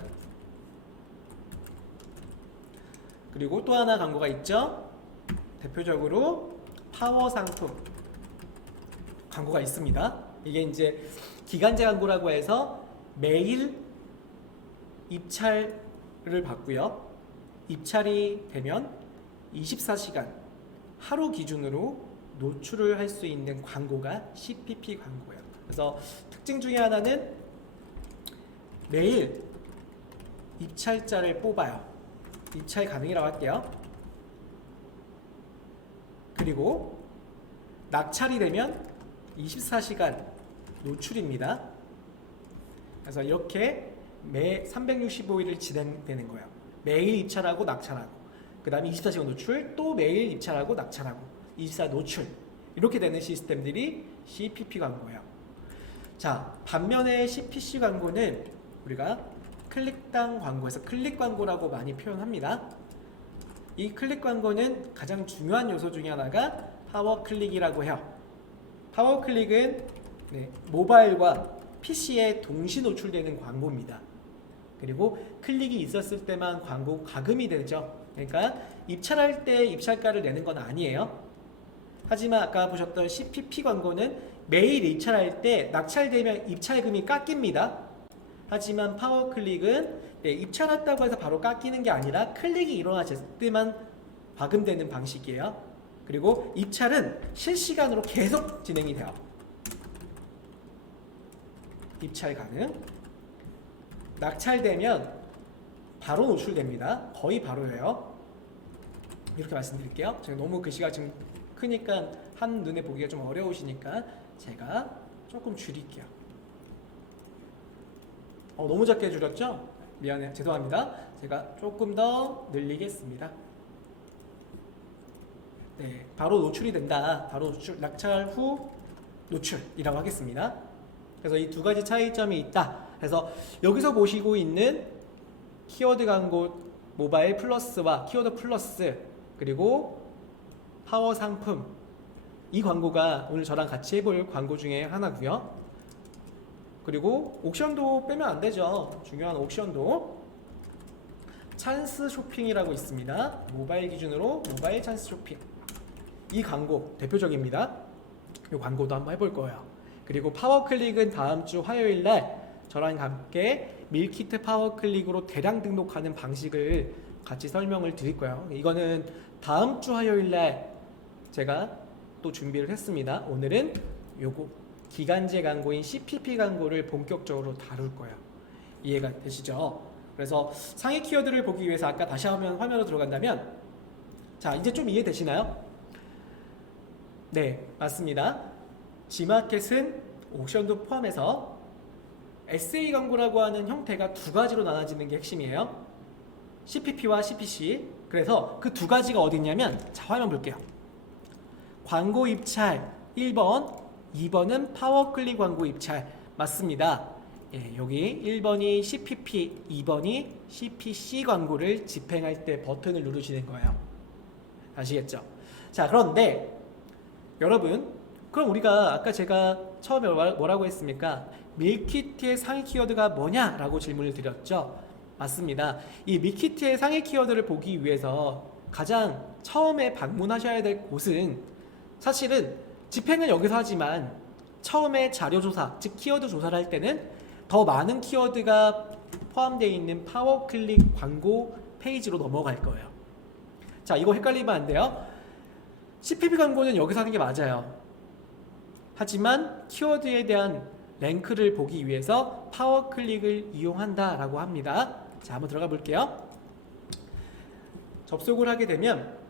그리고 또 하나 광고가 있죠. 대표적으로 파워 상품 광고가 있습니다. 이게 이제 기간제 광고라고 해서 매일 입찰을 받고요. 입찰이 되면 24시간 하루 기준으로 노출을 할 수 있는 광고가 CPP 광고예요. 그래서 특징 중에 하나는 매일 입찰자를 뽑아요. 입찰 가능이라고 할게요. 그리고 낙찰이 되면 24시간 노출입니다. 그래서 이렇게 매 365일을 진행되는 거예요. 매일 입찰하고 낙찰하고, 그 다음에 24시간 노출, 또 매일 입찰하고 낙찰하고 24 노출, 이렇게 되는 시스템들이 CPP 광고예요. 자, 반면에 CPC 광고는 우리가 클릭당 광고에서 클릭 광고라고 많이 표현합니다. 이 클릭 광고는 가장 중요한 요소 중에 하나가 파워 클릭이라고 해요. 파워 클릭은 모바일과 PC에 동시 노출되는 광고입니다. 그리고 클릭이 있었을 때만 광고 가금이 되죠. 그러니까 입찰할 때 입찰가를 내는 건 아니에요. 하지만 아까 보셨던 CPP 광고는 매일 입찰할 때 낙찰되면 입찰금이 깎입니다. 하지만 파워 클릭은 입찰했다고 해서 바로 깎이는 게 아니라 클릭이 일어났을 때만 과금되는 방식이에요. 그리고 입찰은 실시간으로 계속 진행이 돼요. 입찰 가능. 낙찰되면 바로 노출됩니다. 거의 바로예요. 이렇게 말씀드릴게요. 제가 너무 글씨가 지금 크니까 한눈에 보기가 좀 어려우시니까 제가 조금 줄일게요. 너무 작게 줄였죠? 미안해요. 죄송합니다. 제가 조금 더 늘리겠습니다. 네, 바로 노출이 된다. 바로 노출, 낙찰 후 노출이라고 하겠습니다. 그래서 이 두 가지 차이점이 있다. 그래서 여기서 보시고 있는 키워드 광고 모바일 플러스와 키워드 플러스, 그리고 파워 상품, 이 광고가 오늘 저랑 같이 해볼 광고 중에 하나고요. 그리고 옥션도 빼면 안 되죠. 중요한 옥션도. 찬스 쇼핑이라고 있습니다. 모바일 기준으로 모바일 찬스 쇼핑. 이 광고 대표적입니다. 이 광고도 한번 해볼 거예요. 그리고 파워클릭은 다음 주 화요일 날 저랑 함께 밀키트 파워클릭으로 대량 등록하는 방식을 같이 설명을 드릴 거예요. 이거는 다음 주 화요일 날 제가 또 준비를 했습니다. 오늘은 요거 기간제 광고인 CPP 광고를 본격적으로 다룰 거예요. 이해가 되시죠? 그래서 상위 키워드를 보기 위해서 아까 다시 한번 화면으로 들어간다면, 자 이제 좀 이해되시나요? 네, 맞습니다. G마켓은 옥션도 포함해서 SA 광고라고 하는 형태가 두 가지로 나눠지는 게 핵심이에요. CPP와 CPC. 그래서 그 두 가지가 어디 있냐면, 자 화면 볼게요. 광고 입찰 1번, 2번은 파워클릭 광고 입찰. 맞습니다. 예, 여기 1번이 CPP, 2번이 CPC 광고를 집행할 때 버튼을 누르시는 거예요. 아시겠죠? 자, 그런데 여러분, 그럼 우리가 아까 제가 처음에 뭐라고 했습니까? 밀키트의 상위 키워드가 뭐냐라고 질문을 드렸죠. 맞습니다. 이 밀키트의 상위 키워드를 보기 위해서 가장 처음에 방문하셔야 될 곳은, 사실은 집행은 여기서 하지만 처음에 자료조사, 즉 키워드 조사를 할 때는 더 많은 키워드가 포함되어 있는 파워클릭 광고 페이지로 넘어갈 거예요. 자, 이거 헷갈리면 안 돼요. CPP 광고는 여기서 하는 게 맞아요. 하지만 키워드에 대한 랭크를 보기 위해서 파워클릭을 이용한다라고 합니다. 자, 한번 들어가 볼게요. 접속을 하게 되면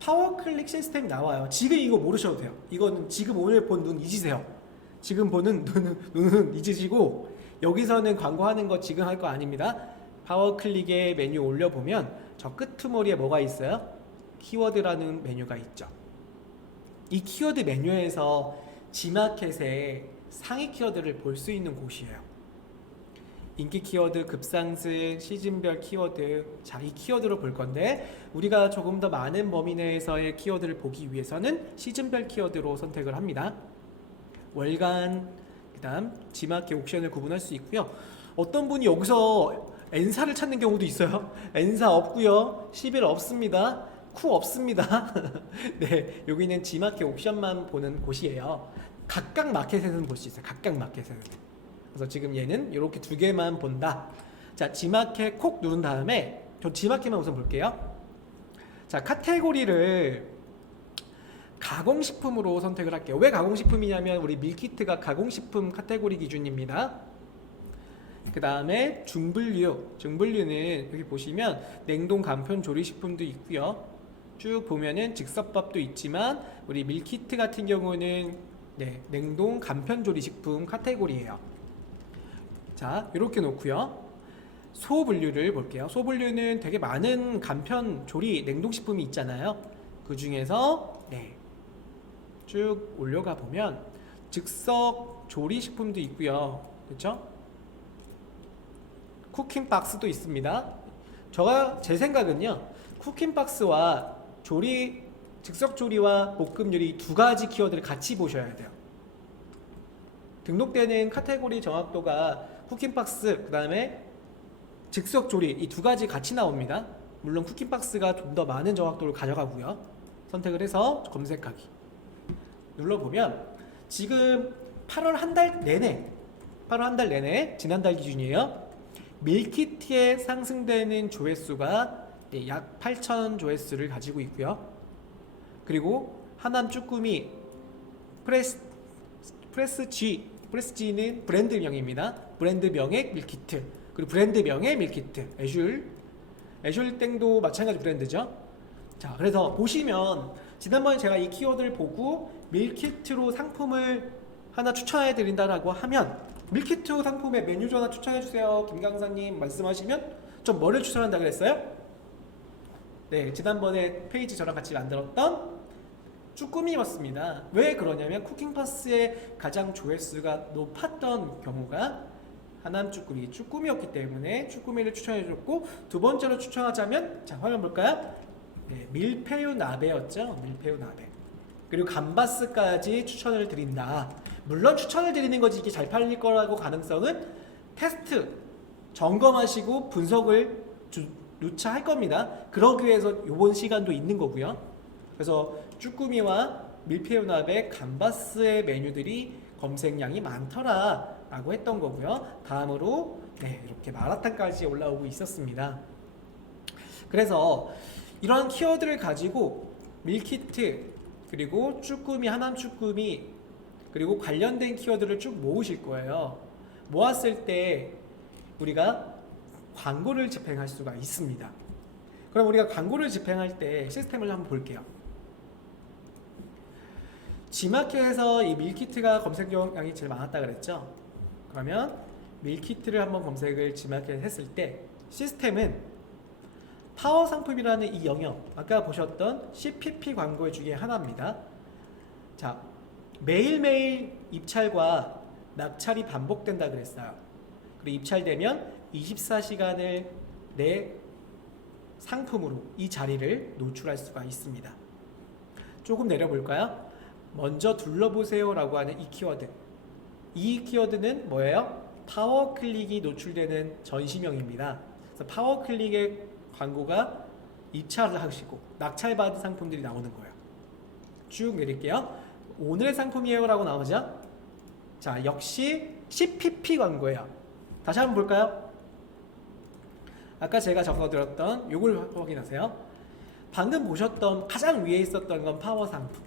파워클릭 시스템이 나와요. 지금 이거 모르셔도 돼요. 이거는 지금 오늘 본 눈 잊으세요. 지금 보는 눈은 잊으시고, 여기서는 광고하는 거 지금 할 거 아닙니다. 파워클릭의 메뉴 올려보면 저 끄트머리에 뭐가 있어요? 키워드라는 메뉴가 있죠. 이 키워드 메뉴에서 G마켓의 상위 키워드를 볼 수 있는 곳이에요. 인기 키워드, 급상승, 시즌별 키워드. 자, 이 키워드로 볼 건데, 우리가 조금 더 많은 범위 내에서의 키워드를 보기 위해서는 시즌별 키워드로 선택을 합니다. 월간, 그 다음 G마켓 옥션을 구분할 수 있고요. 어떤 분이 여기서 N사를 찾는 경우도 있어요. N사 없고요, 11 없습니다, 쿠 없습니다. 네, 여기는 G마켓 옥션만 보는 곳이에요. 각각 마켓에서는 볼 수 있어요. 각각 마켓에서는. 그래서 지금 얘는 이렇게 두 개만 본다. 자, G마켓 콕 누른 다음에 저 G마켓만 우선 볼게요. 자, 카테고리를 가공식품으로 선택을 할게요. 왜 가공식품이냐면 우리 밀키트가 가공식품 카테고리 기준입니다. 그 다음에 중분류는 여기 보시면 냉동 간편 조리식품도 있고요. 쭉 보면은 즉석밥도 있지만 우리 밀키트 같은 경우는 냉동 간편 조리식품 카테고리예요. 자, 이렇게 놓고요. 소분류를 볼게요. 소분류는 되게 많은 간편 조리 냉동식품이 있잖아요. 그 중에서 쭉 올려가 보면 즉석 조리식품도 있고요. 그렇죠? 쿠킹박스도 있습니다. 제 생각은요, 쿠킹박스와 즉석 조리와 볶음 요리 두 가지 키워드를 같이 보셔야 돼요. 등록되는 카테고리 정확도가 쿠킹박스, 그 다음에 즉석 조리, 이 두 가지 같이 나옵니다. 물론 쿠킹박스가 좀 더 많은 정확도를 가져가고요. 선택을 해서 검색하기 눌러보면 지금 8월 한 달 내내 지난달 기준이에요. 밀키트에 상승되는 조회수가 약 8,000 조회수를 가지고 있고요. 그리고 하남 쭈꾸미 프레스G는 브랜드명입니다. 브랜드명의 밀키트, 그리고 브랜드명의 밀키트, 애슐땡도 마찬가지 브랜드죠. 자, 그래서 보시면 지난번에 제가 이 키워드를 보고 밀키트로 상품을 하나 추천해 드린다라고 하면, 밀키트 상품의 메뉴 하나 추천해 주세요 김강사님 말씀하시면 좀 뭐를 추천한다 그랬어요? 네, 지난번에 페이지 저랑 같이 만들었던 쭈꾸미였습니다. 왜 그러냐면 쿠킹박스의 가장 조회수가 높았던 경우가 하남 쭈꾸미였기 때문에 쭈꾸미를 추천해 줬고, 두 번째로 추천하자면, 자 화면 볼까요? 밀푀유 나베였죠. 밀푀유 나베. 그리고 감바스까지 추천을 드린다. 물론 추천을 드리는 거지 이게 잘 팔릴 거라고 가능성은 테스트 점검하시고 분석을 누차 할 겁니다. 그러기 위해서 요번 시간도 있는 거고요. 그래서 쭈꾸미와 밀푀유 나베, 감바스의 메뉴들이 검색량이 많더라 라고 했던 거고요. 다음으로 이렇게 마라탕까지 올라오고 있었습니다. 그래서 이런 키워드를 가지고 밀키트, 그리고 쭈꾸미, 하남 쭈꾸미, 그리고 관련된 키워드를 쭉 모으실 거예요. 모았을 때 우리가 광고를 집행할 수가 있습니다. 그럼 우리가 광고를 집행할 때 시스템을 한번 볼게요. G마켓에서 이 밀키트가 검색량이 제일 많았다 그랬죠. 그러면 밀키트를 한번 검색을 G마켓에 했을 때 시스템은 파워 상품이라는 이 영역, 아까 보셨던 CPP 광고 중에 하나입니다. 자, 매일매일 입찰과 낙찰이 반복된다 그랬어요. 그리고 입찰되면 24시간을 내 상품으로 이 자리를 노출할 수가 있습니다. 조금 내려볼까요? 먼저 둘러보세요 라고 하는 이 키워드, 이 키워드는 뭐예요? 파워클릭이 노출되는 전시명입니다. 그래서 파워클릭의 광고가 입찰을 하시고 낙찰받은 상품들이 나오는 거예요. 쭉 내릴게요. 오늘의 상품이에요 라고 나오죠. 자, 역시 CPP 광고예요. 다시 한번 볼까요? 아까 제가 적어드렸던 요걸 확인하세요. 방금 보셨던 가장 위에 있었던 건 파워 상품,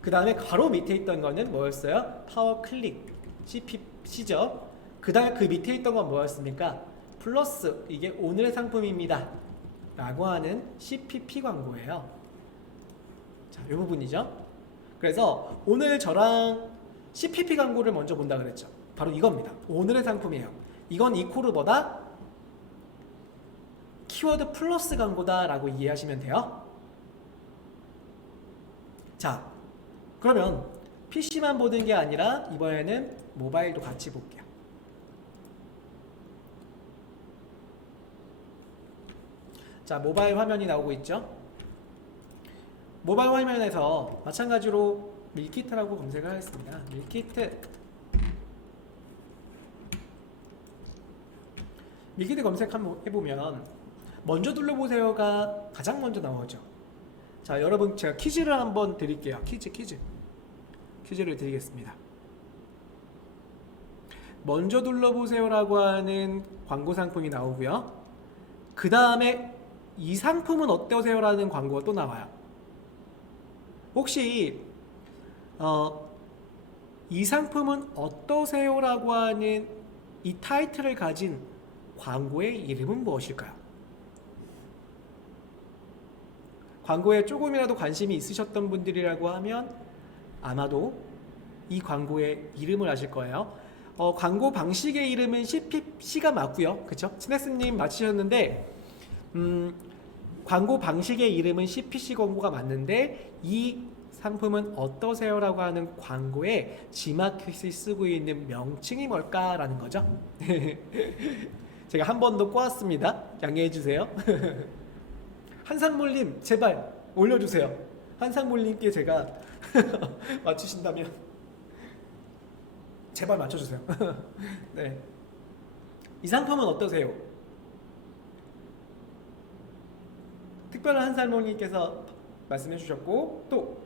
그 다음에 바로 밑에 있던 거는 뭐였어요? 파워 클릭, CPC죠. 그 다음에 그 밑에 있던 건 뭐였습니까? 플러스, 이게 오늘의 상품입니다 라고 하는 CPP 광고예요. 자, 이 부분이죠. 그래서 오늘 저랑 CPP 광고를 먼저 본다 그랬죠. 바로 이겁니다. 오늘의 상품이에요. 이건 이코르보다 키워드 플러스 광고다 라고 이해하시면 돼요. 자, 그러면 PC만 보는 게 아니라 이번에는 모바일도 같이 볼게요. 자, 모바일 화면이 나오고 있죠. 모바일 화면에서 마찬가지로 밀키트라고 검색을 하겠습니다. 밀키트 검색 한번 해보면 먼저 둘러보세요가 가장 먼저 나오죠. 자, 여러분 제가 퀴즈를 한번 드릴게요. 퀴즈를 드리겠습니다. 먼저 둘러보세요라고 하는 광고 상품이 나오고요. 그 다음에 이 상품은 어떠세요라는 광고가 또 나와요. 혹시 이 상품은 어떠세요라고 하는 이 타이틀을 가진 광고의 이름은 무엇일까요? 광고에 조금이라도 관심이 있으셨던 분들이라고 하면 아마도 이 광고의 이름을 아실 거예요. 광고 방식의 이름은 CPC가 맞고요. 그쵸? 스네스님 맞히셨는데 광고 방식의 이름은 CPC 광고가 맞는데 이 상품은 어떠세요라고 하는 광고에 G마켓이 쓰고 있는 명칭이 뭘까라는 거죠. 제가 한 번 더 꼬았습니다. 양해해 주세요. 한상몰님 제발 올려주세요. 한상몰님께 제가 맞추신다면 제발 맞춰주세요. 네. 이 상품은 어떠세요? 특별한 한상몰님께서 말씀해 주셨고, 또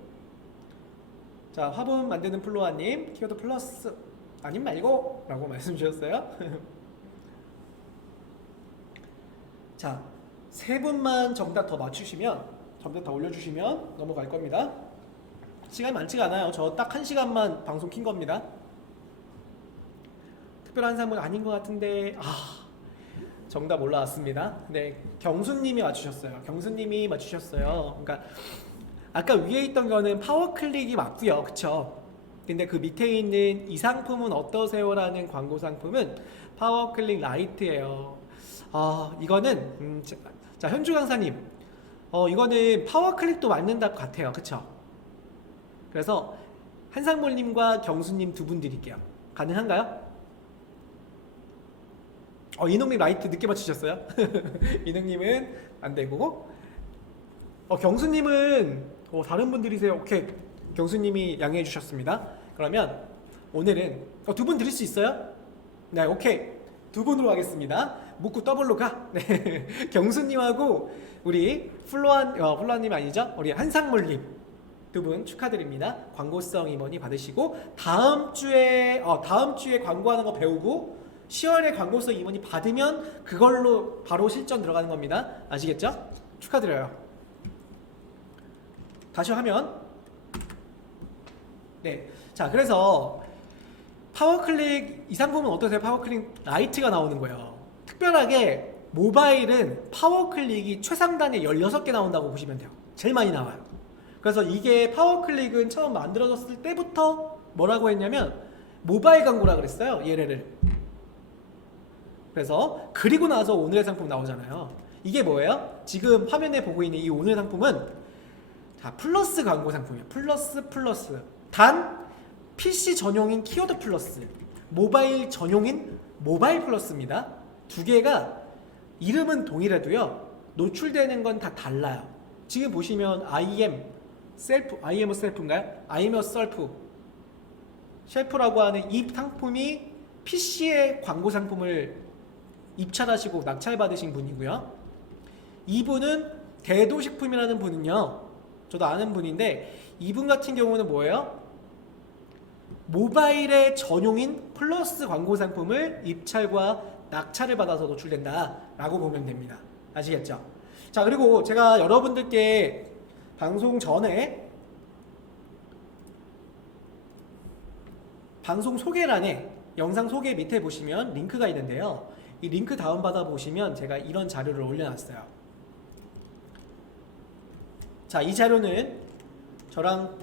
자, 화분 만드는 플로아님 키워드 플러스 아님 말고 라고 말씀 주셨어요. 자, 세 분만 정답 더 맞추시면, 정답 더 올려주시면 넘어갈 겁니다. 시간이 많지가 않아요. 저 딱 1시간만 방송 킨 겁니다. 특별한 사람은 아닌 것 같은데 정답 올라왔습니다. 네, 경수님이 맞추셨어요. 그러니까 아까 위에 있던 거는 파워클릭이 맞고요, 그쵸? 근데 그 밑에 있는 이 상품은 어떠세요라는 광고 상품은 파워클릭 라이트예요. 이거는 자, 현주 강사님, 이거는 파워클릭도 맞는다 것 같아요, 그쵸? 그래서 한상몰님과 경수님 두 분 드릴게요. 가능한가요? 이능님 라이트 늦게 맞추셨어요? 이능님은 안 되고, 경수님은 다른 분들이세요. 오케이, 경수님이 양해해 주셨습니다. 그러면 오늘은 두 분 드릴 수 있어요? 네, 오케이, 두 분으로 하겠습니다. 묻고 더블로 가. 네, 경수님하고 우리 플로아님 아니죠? 우리 한상몰님 두 분 축하드립니다. 광고성 임원이 받으시고 다음 주에 광고하는 거 배우고 10월에 광고성 임원이 받으면 그걸로 바로 실전 들어가는 겁니다. 아시겠죠? 축하드려요. 다시 화면. 네. 자, 그래서 파워클릭 이 상품은 어떠세요? 파워클릭 라이트가 나오는 거예요. 특별하게 모바일은 파워클릭이 최상단에 16개 나온다고 보시면 돼요. 제일 많이 나와요. 그래서 이게 파워클릭은 처음 만들어졌을 때부터 뭐라고 했냐면 모바일 광고라 그랬어요. 얘네를. 그래서 그리고 나서 오늘의 상품 나오잖아요. 이게 뭐예요? 지금 화면에 보고 있는 이 오늘 상품은 다 플러스 광고 상품이에요. 플러스. 단 PC 전용인 키워드 플러스, 모바일 전용인 모바일 플러스입니다. 두 개가 이름은 동일해도요, 노출되는 건 다 달라요. 지금 보시면 IM은 셀프인가요? I'm a self. 셀프라고 하는 이 상품이 PC의 광고 상품을 입찰하시고 낙찰받으신 분이고요. 이분은 대도식품이라는 분은요, 저도 아는 분인데, 이분 같은 경우는 뭐예요? 모바일의 전용인 플러스 광고 상품을 입찰과 낙찰을 받아서 노출된다 라고 보면 됩니다. 아시겠죠? 자, 그리고 제가 여러분들께 방송 전에 방송 소개란에 영상 소개 밑에 보시면 링크가 있는데요, 이 링크 다운받아 보시면 제가 이런 자료를 올려놨어요. 자, 이 자료는 저랑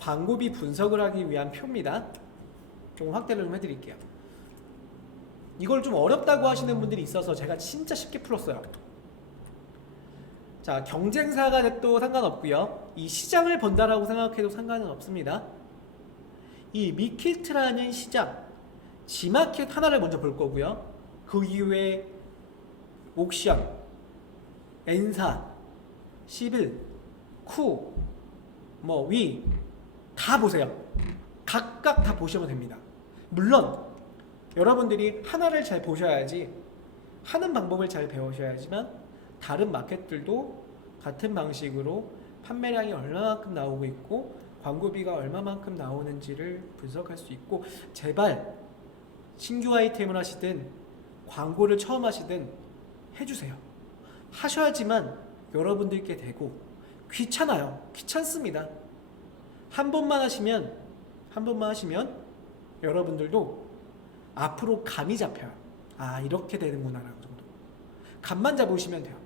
광고비 분석을 하기 위한 표입니다. 좀 확대를 좀 해드릴게요. 이걸 좀 어렵다고 하시는 분들이 있어서 제가 진짜 쉽게 풀었어요. 자, 경쟁사가 돼도 상관없고요, 이 시장을 본다라고 생각해도 상관은 없습니다. 이 미키트라는 시장, 지마켓 하나를 먼저 볼 거고요, 그 이후에 옥션, 엔사, 시빌, 쿠, 위 다 보세요. 각각 다 보시면 됩니다. 물론 여러분들이 하나를 잘 보셔야지, 하는 방법을 잘 배우셔야지만 다른 마켓들도 같은 방식으로 판매량이 얼마만큼 나오고 있고 광고비가 얼마만큼 나오는지를 분석할 수 있고, 제발 신규 아이템을 하시든 광고를 처음 하시든 해주세요. 하셔야지만 여러분들께 되고, 귀찮아요. 귀찮습니다. 한 번만 하시면 여러분들도 앞으로 감이 잡혀요. 아, 이렇게 되는구나 라는 정도. 감만 잡으시면 돼요.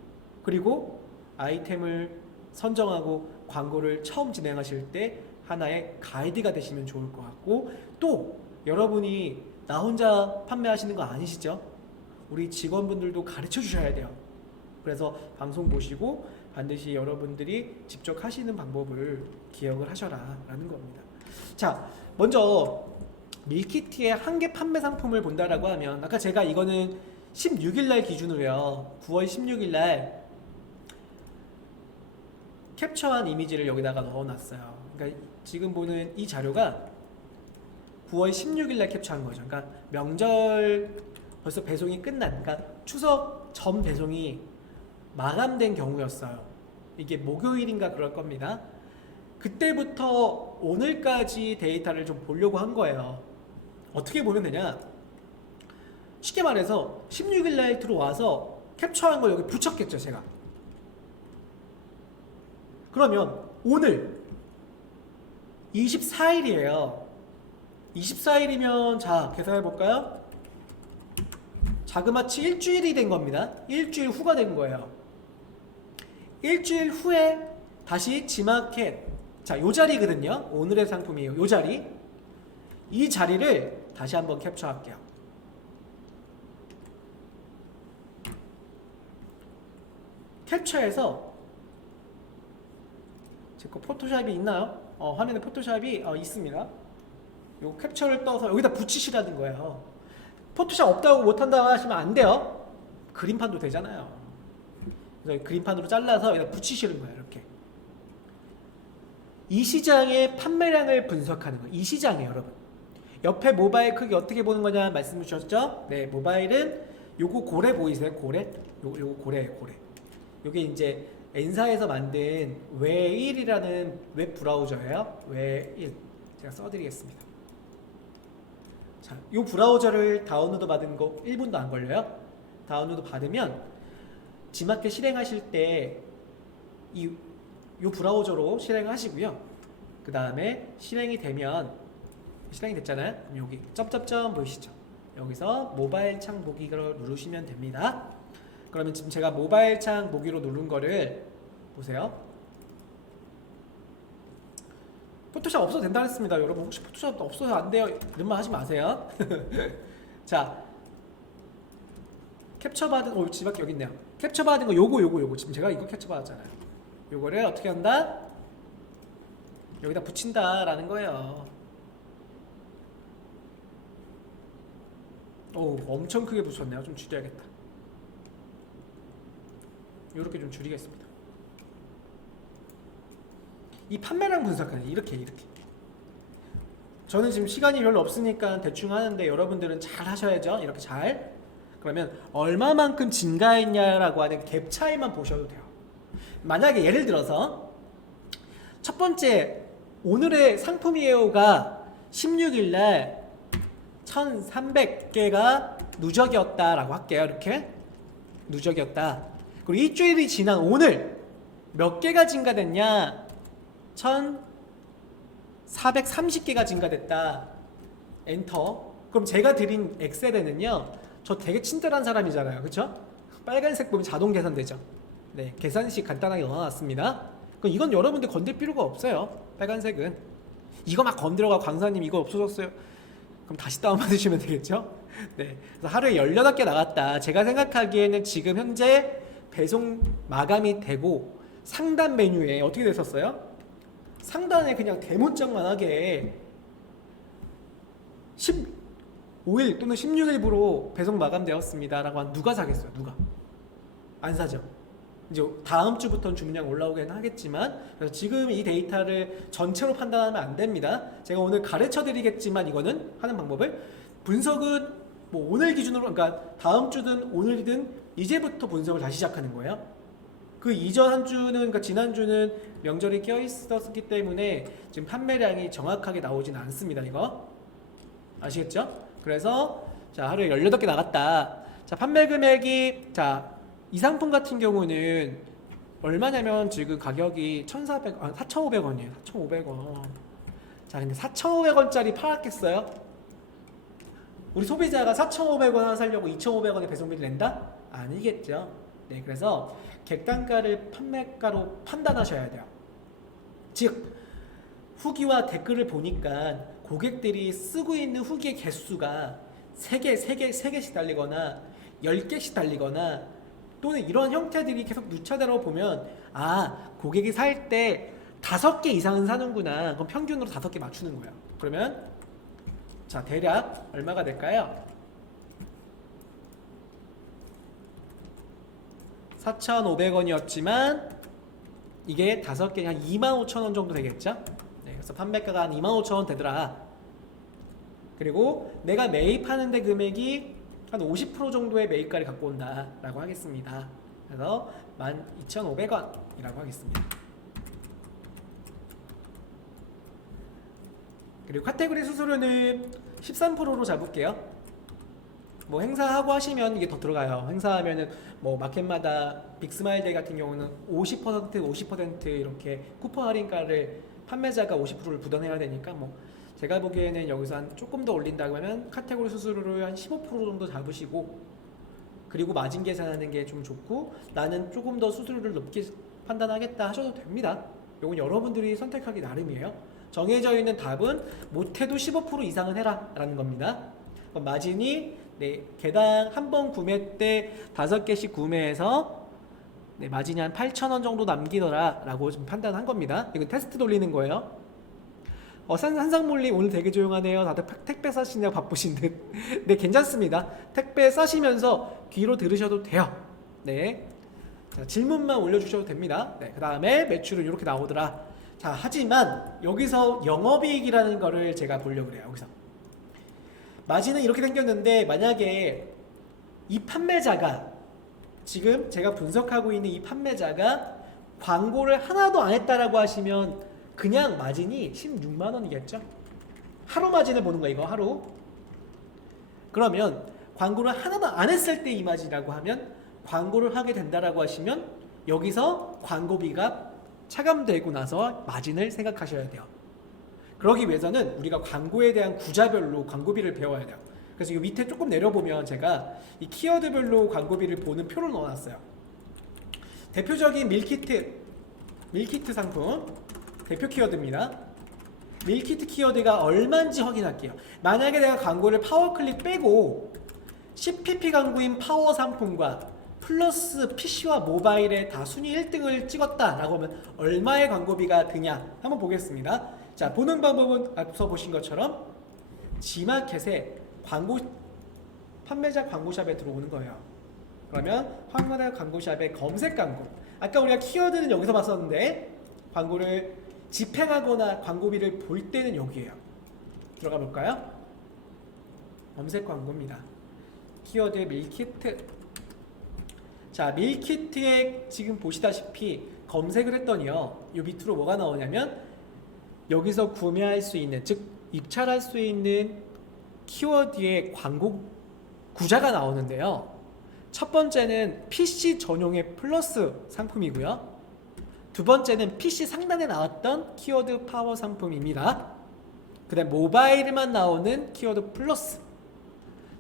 그리고 아이템을 선정하고 광고를 처음 진행하실 때 하나의 가이드가 되시면 좋을 것 같고, 또 여러분이 나 혼자 판매하시는 거 아니시죠? 우리 직원분들도 가르쳐 주셔야 돼요. 그래서 방송 보시고 반드시 여러분들이 직접 하시는 방법을 기억을 하셔라 라는 겁니다. 자, 먼저 밀키트의 한개 판매 상품을 본다라고 하면, 아까 제가 이거는 16일날 기준으로요, 9월 16일날 캡처한 이미지를 여기다가 넣어놨어요. 그러니까 지금 보는 이 자료가 9월 16일날 캡처한 거죠. 그러니까 명절 벌써 배송이 끝난, 그러니까 추석 전 배송이 마감된 경우였어요. 이게 목요일인가 그럴 겁니다. 그때부터 오늘까지 데이터를 좀 보려고 한 거예요. 어떻게 보면 되냐, 쉽게 말해서 16일날 들어와서 캡처한 걸 여기 붙였겠죠, 제가. 그러면 오늘 24일이에요. 24일이면 자, 계산해 볼까요? 자그마치 일주일이 된 겁니다. 일주일 후가 된 거예요. 일주일 후에 다시 지마켓, 자, 요 자리거든요. 오늘의 상품이에요. 요 자리. 이 자리를 다시 한번 캡처할게요. 캡처해서 제 거 포토샵이 있나요? 화면에 포토샵이 있습니다. 요 캡처를 떠서 여기다 붙이시라는 거예요. 포토샵 없다고 못한다고 하시면 안 돼요. 그림판도 되잖아요. 그래서 그림판으로 잘라서 여기다 붙이시는 거예요. 이렇게. 이 시장의 판매량을 분석하는 거예요. 이 시장이에요, 여러분. 옆에 모바일 크기 어떻게 보는 거냐 말씀 주셨죠? 네, 모바일은 요거 고래 보이세요? 고래? 요거 고래예요, 고래. 요게 이제 엔사에서 만든 웨일이라는 웹 브라우저예요. 웨일. 제가 써드리겠습니다. 자, 이 브라우저를 다운로드 받은 거 1분도 안 걸려요. 다운로드 받으면 지마켓 실행하실 때 이 이 브라우저로 실행하시고요. 그 다음에 실행이 됐잖아요. 그럼 여기 점점점 보이시죠? 여기서 모바일 창 보기를 누르시면 됩니다. 그러면 지금 제가 모바일 창 보기로 누른 거를 보세요. 포토샵 없어도 된다 했습니다. 여러분 혹시 포토샵 없어서 안 돼요? 이런 말 하지 마세요. 자, 캡처받은 지밖에 여기 있네요. 캡처받은 거 요거 지금 제가 이거 캡처받았잖아요. 요거를 어떻게 한다? 여기다 붙인다라는 거예요. 오, 엄청 크게 붙였네요. 좀 줄여야겠다. 요렇게 좀 줄이겠습니다. 이 판매량 분석하는 이렇게 저는 지금 시간이 별로 없으니까 대충 하는데 여러분들은 잘 하셔야죠. 이렇게 잘. 그러면 얼마만큼 증가했냐라고 하는 갭 차이만 보셔도 돼요. 만약에 예를 들어서 첫 번째 오늘의 상품이에요가 16일날 1300개가 누적이었다라고 할게요. 이렇게 누적이었다. 그리고 일주일이 지난 오늘 몇 개가 증가됐냐? 1430개가 증가됐다. 엔터. 그럼 제가 드린 엑셀에는요, 저 되게 친절한 사람이잖아요. 그쵸? 빨간색 보면 자동 계산되죠. 네, 계산식 간단하게 넣어놨습니다. 그럼 이건 여러분들 건들 필요가 없어요. 빨간색은. 이거 막 건드려가 광사님 이거 없어졌어요. 그럼 다시 다운받으시면 되겠죠? 네. 그래서 하루에 18개 나갔다. 제가 생각하기에는 지금 현재 배송 마감이 되고 상단 메뉴에 어떻게 됐었어요? 상단에 그냥 대문짝만 하게 15일 또는 16일부로 배송 마감되었습니다 라고 하면 누가 사겠어요? 누가? 안 사죠. 이제 다음 주부터는 주문량 올라오긴 하겠지만, 그래서 지금 이 데이터를 전체로 판단하면 안 됩니다. 제가 오늘 가르쳐 드리겠지만 이거는 하는 방법을 분석은 뭐 오늘 기준으로, 그러니까 다음 주든 오늘이든 이제부터 분석을 다시 시작하는 거예요. 그 이전 한 주는, 그러니까 지난주는 명절이 껴 있었기 때문에 지금 판매량이 정확하게 나오진 않습니다. 이거 아시겠죠? 그래서 자, 하루에 18개 나갔다. 자, 판매 금액이, 자, 이 상품 같은 경우는 얼마냐면 지금 가격이 4,500원이에요. 4,500원. 자, 근데 4,500원짜리 팔았겠어요? 우리 소비자가 4,500원 하나 살려고 2,500원에 배송비를 낸다? 아니겠죠. 네, 그래서 객단가를 판매가로 판단하셔야 돼요. 즉, 후기와 댓글을 보니까 고객들이 쓰고 있는 후기의 개수가 3개씩 달리거나 10개씩 달리거나 또는 이런 형태들이 계속 누차되어 보면, 아, 고객이 살 때 5개 이상은 사는구나. 그럼 평균으로 5개 맞추는 거예요. 그러면 자, 대략 얼마가 될까요? 4,500원이었지만 이게 5개 한 25,000원 정도 되겠죠? 네, 그래서 판매가가 한 25,000원 되더라. 그리고 내가 매입하는 데 금액이 한 50% 정도의 매입가를 갖고 온다 라고 하겠습니다. 그래서 12,500원이라고 하겠습니다. 그리고 카테고리 수수료는 13%로 잡을게요. 뭐 행사하고 하시면 이게 더 들어가요. 행사하면은 뭐 마켓마다 빅스마일데이 같은 경우는 50% 이렇게 쿠폰 할인가를 판매자가 50%를 부담해야 되니까, 뭐 제가 보기에는 여기서 한 조금 더 올린다고 하면 카테고리 수수료를 한 15% 정도 잡으시고, 그리고 마진 계산하는 게 좀 좋고 나는 조금 더 수수료를 높게 판단하겠다 하셔도 됩니다. 이건 여러분들이 선택하기 나름이에요. 정해져 있는 답은 못해도 15% 이상은 해라 라는 겁니다. 그럼 마진이, 네, 개당 한 번 구매 때 5개씩 구매해서, 네, 마진이 한 8,000원 정도 남기더라 라고 좀 판단한 겁니다. 이건 테스트 돌리는 거예요. 한상몰리 오늘 되게 조용하네요. 다들 택배 싸시느라 바쁘신 듯. 네, 괜찮습니다. 택배 싸시면서 귀로 들으셔도 돼요. 네, 자, 질문만 올려주셔도 됩니다. 네, 그 다음에 매출은 이렇게 나오더라. 자, 하지만 여기서 영업이익이라는 거를 제가 보려고 그래요. 여기서 마진은 이렇게 생겼는데, 만약에 이 판매자가, 지금 제가 분석하고 있는 이 판매자가 광고를 하나도 안 했다라고 하시면 그냥 마진이 16만원이겠죠? 하루 마진을 보는 거예요. 이거 하루. 그러면 광고를 하나도 안 했을 때 이 마진이라고 하면, 광고를 하게 된다라고 하시면 여기서 광고비가 차감되고 나서 마진을 생각하셔야 돼요. 그러기 위해서는 우리가 광고에 대한 구자별로 광고비를 배워야 돼요. 그래서 이 밑에 조금 내려보면 제가 이 키워드별로 광고비를 보는 표를 넣어놨어요. 대표적인 밀키트 상품 대표 키워드입니다. 밀키트 키워드가 얼마인지 확인할게요. 만약에 내가 광고를 파워클릭 빼고 CPP 광고인 파워 상품과 플러스 PC와 모바일에 다 순위 1등을 찍었다라고 하면 얼마의 광고비가 드냐 한번 보겠습니다. 자, 보는 방법은 앞서 보신 것처럼 G마켓에 판매자 광고샵에 들어오는 거예요. 그러면 판매자 광고샵의 검색 광고, 아까 우리가 키워드는 여기서 봤었는데 광고를 집행하거나 광고비를 볼 때는 여기에요. 들어가 볼까요? 검색 광고입니다. 키워드 밀키트. 자, 밀키트에 지금 보시다시피 검색을 했더니요, 이 밑으로 뭐가 나오냐면 여기서 구매할 수 있는, 즉 입찰할 수 있는 키워드의 광고 구자가 나오는데요. 첫 번째는 PC 전용의 플러스 상품이고요. 두 번째는 PC 상단에 나왔던 키워드 파워 상품입니다. 그 다음 모바일만 나오는 키워드 플러스.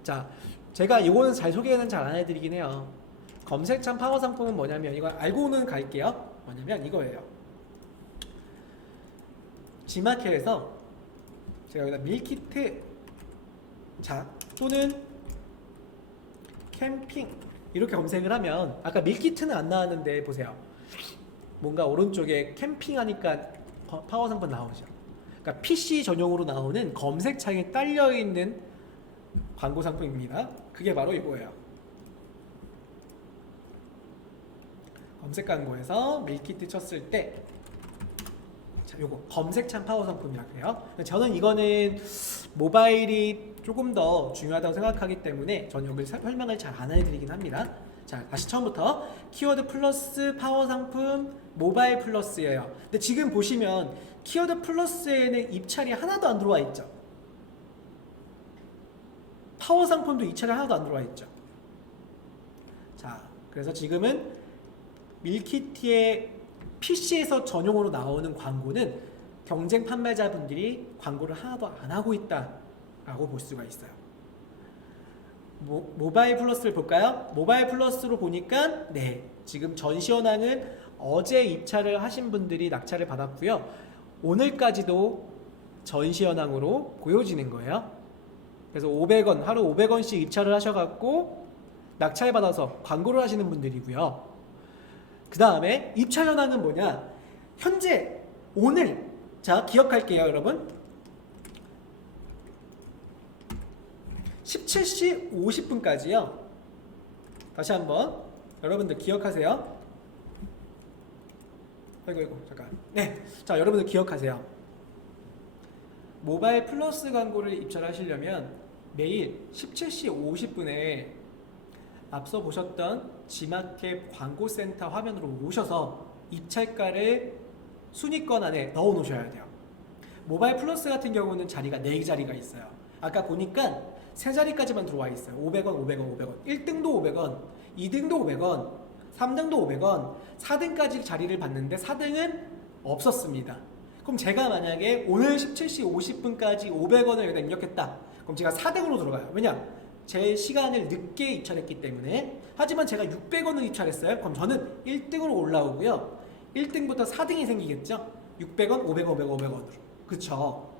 자, 제가 이거는 잘 소개는 잘 안 해드리긴 해요. 검색창 파워 상품은 뭐냐면, 이거 알고는 갈게요. 뭐냐면 이거예요. G마켓에서 제가 여기다 밀키트, 자, 또는 캠핑 이렇게 검색을 하면 아까 밀키트는 안 나왔는데 보세요. 뭔가 오른쪽에 캠핑하니까 파워 상품 나오죠. 그러니까 PC 전용으로 나오는 검색창에 딸려있는 광고 상품입니다. 그게 바로 이거예요. 검색 광고에서 밀키트 쳤을 때, 자, 요거 검색창 파워 상품이라고 해요. 저는 이거는 모바일이 조금 더 중요하다고 생각하기 때문에 저는 여기 설명을 잘 안 해드리긴 합니다. 자, 다시 처음부터 키워드 플러스 파워 상품 모바일 플러스예요. 근데 지금 보시면 키워드 플러스에는 입찰이 하나도 안 들어와 있죠. 파워 상품도 입찰이 하나도 안 들어와 있죠. 자, 그래서 지금은 밀키트의 PC에서 전용으로 나오는 광고는 경쟁 판매자분들이 광고를 하나도 안 하고 있다라고 볼 수가 있어요. 모바일 플러스를 볼까요? 모바일 플러스로 보니까 네, 지금 전시현황은 어제 입찰을 하신 분들이 낙찰을 받았고요. 오늘까지도 전시현황으로 보여지는 거예요. 그래서 500원, 하루 500원씩 입찰을 하셔갖고 낙찰 받아서 광고를 하시는 분들이고요. 그 다음에 입찰 현황은 뭐냐? 현재 오늘, 자, 기억할게요, 여러분. 17시 50분까지요. 다시 한번 여러분들 기억하세요. 아이고 잠깐. 네, 자, 여러분들 기억하세요. 모바일 플러스 광고를 입찰하시려면 매일 17시 50분에 앞서 보셨던 G마켓 광고센터 화면으로 오셔서 입찰가를 순위권 안에 넣어 놓으셔야 돼요. 모바일 플러스 같은 경우는 자리가 4자리가 있어요. 아까 보니까 3자리까지만 들어와 있어요. 500원, 500원, 500원. 1등도 500원, 2등도 500원, 3등도 500원, 4등까지 자리를 봤는데 4등은 없었습니다. 그럼 제가 만약에 오늘 17시 50분까지 500원을 여기다 입력했다. 그럼 제가 4등으로 들어가요. 왜냐? 제 시간을 늦게 입찰했기 때문에. 하지만 제가 600원을 입찰했어요. 그럼 저는 1등으로 올라오고요. 1등부터 4등이 생기겠죠? 600원, 500원, 500원, 500원으로. 그쵸?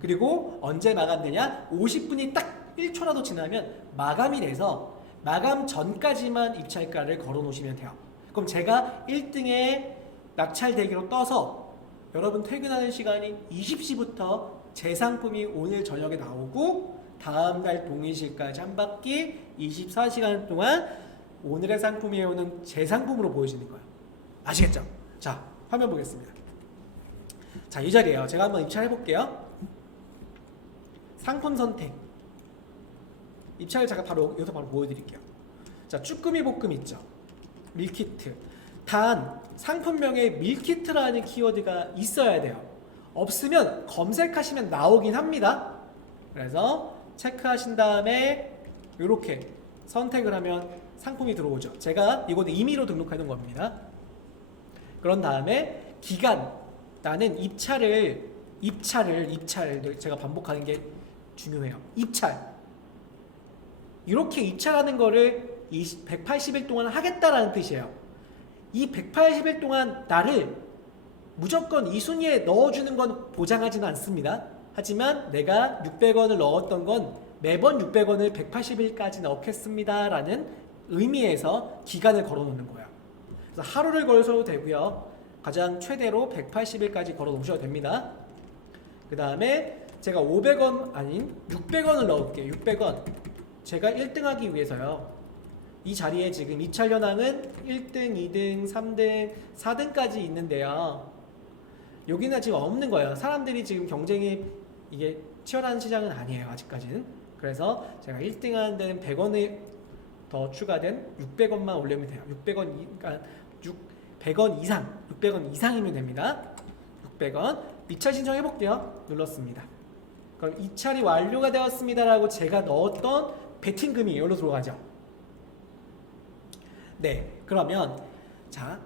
그리고 언제 마감되냐? 50분이 딱 1초라도 지나면 마감이 돼서 마감 전까지만 입찰가를 걸어 놓으시면 돼요. 그럼 제가 1등에 낙찰 대기로 떠서 여러분 퇴근하는 시간이 20시부터 제 상품이 오늘 저녁에 나오고 다음날 동일시까지 한 바퀴 24시간 동안 오늘의 상품이 오는 제 상품으로 보여지는 거예요. 아시겠죠? 자, 화면 보겠습니다. 자, 이 자리에요. 제가 한번 입찰해 볼게요. 상품 선택. 입찰을 제가 여기서 바로 보여드릴게요. 자, 쭈꾸미 볶음 있죠? 밀키트. 단 상품명에 밀키트라는 키워드가 있어야 돼요. 없으면 검색하시면 나오긴 합니다. 그래서 체크하신 다음에 이렇게 선택을 하면 상품이 들어오죠. 제가 이거는 임의로 등록해 놓은 겁니다. 그런 다음에 기간, 나는 입찰을 제가 반복하는 게 중요해요. 입찰. 이렇게 입찰하는 거를 180일 동안 하겠다라는 뜻이에요. 이 180일 동안 나를 무조건 이 순위에 넣어주는 건 보장하지는 않습니다. 하지만 내가 600원을 넣었던 건 매번 600원을 180일까지 넣겠습니다 라는 의미에서 기간을 걸어놓는 거예요. 그래서 하루를 걸어도 되고요. 가장 최대로 180일까지 걸어 놓으셔도 됩니다. 그 다음에 제가 500원 아닌 600원을 넣을게요. 600원. 제가 1등 하기 위해서요. 이 자리에 지금 입찰 현황은 1등, 2등, 3등, 4등까지 있는데요. 여기는 지금 없는 거예요. 사람들이 지금 경쟁이 이게 치열한 시장은 아니에요. 아직까지는. 그래서 제가 1등 하는 데는 100원이 더 추가된 600원만 올리면 돼요. 100원 이상, 600원 이상이면 됩니다. 600원. 입찰 신청해 볼게요. 눌렀습니다. 그럼 입찰이 완료가 되었습니다라고 제가 넣었던 베팅금이 여기로 들어가죠. 네, 그러면 자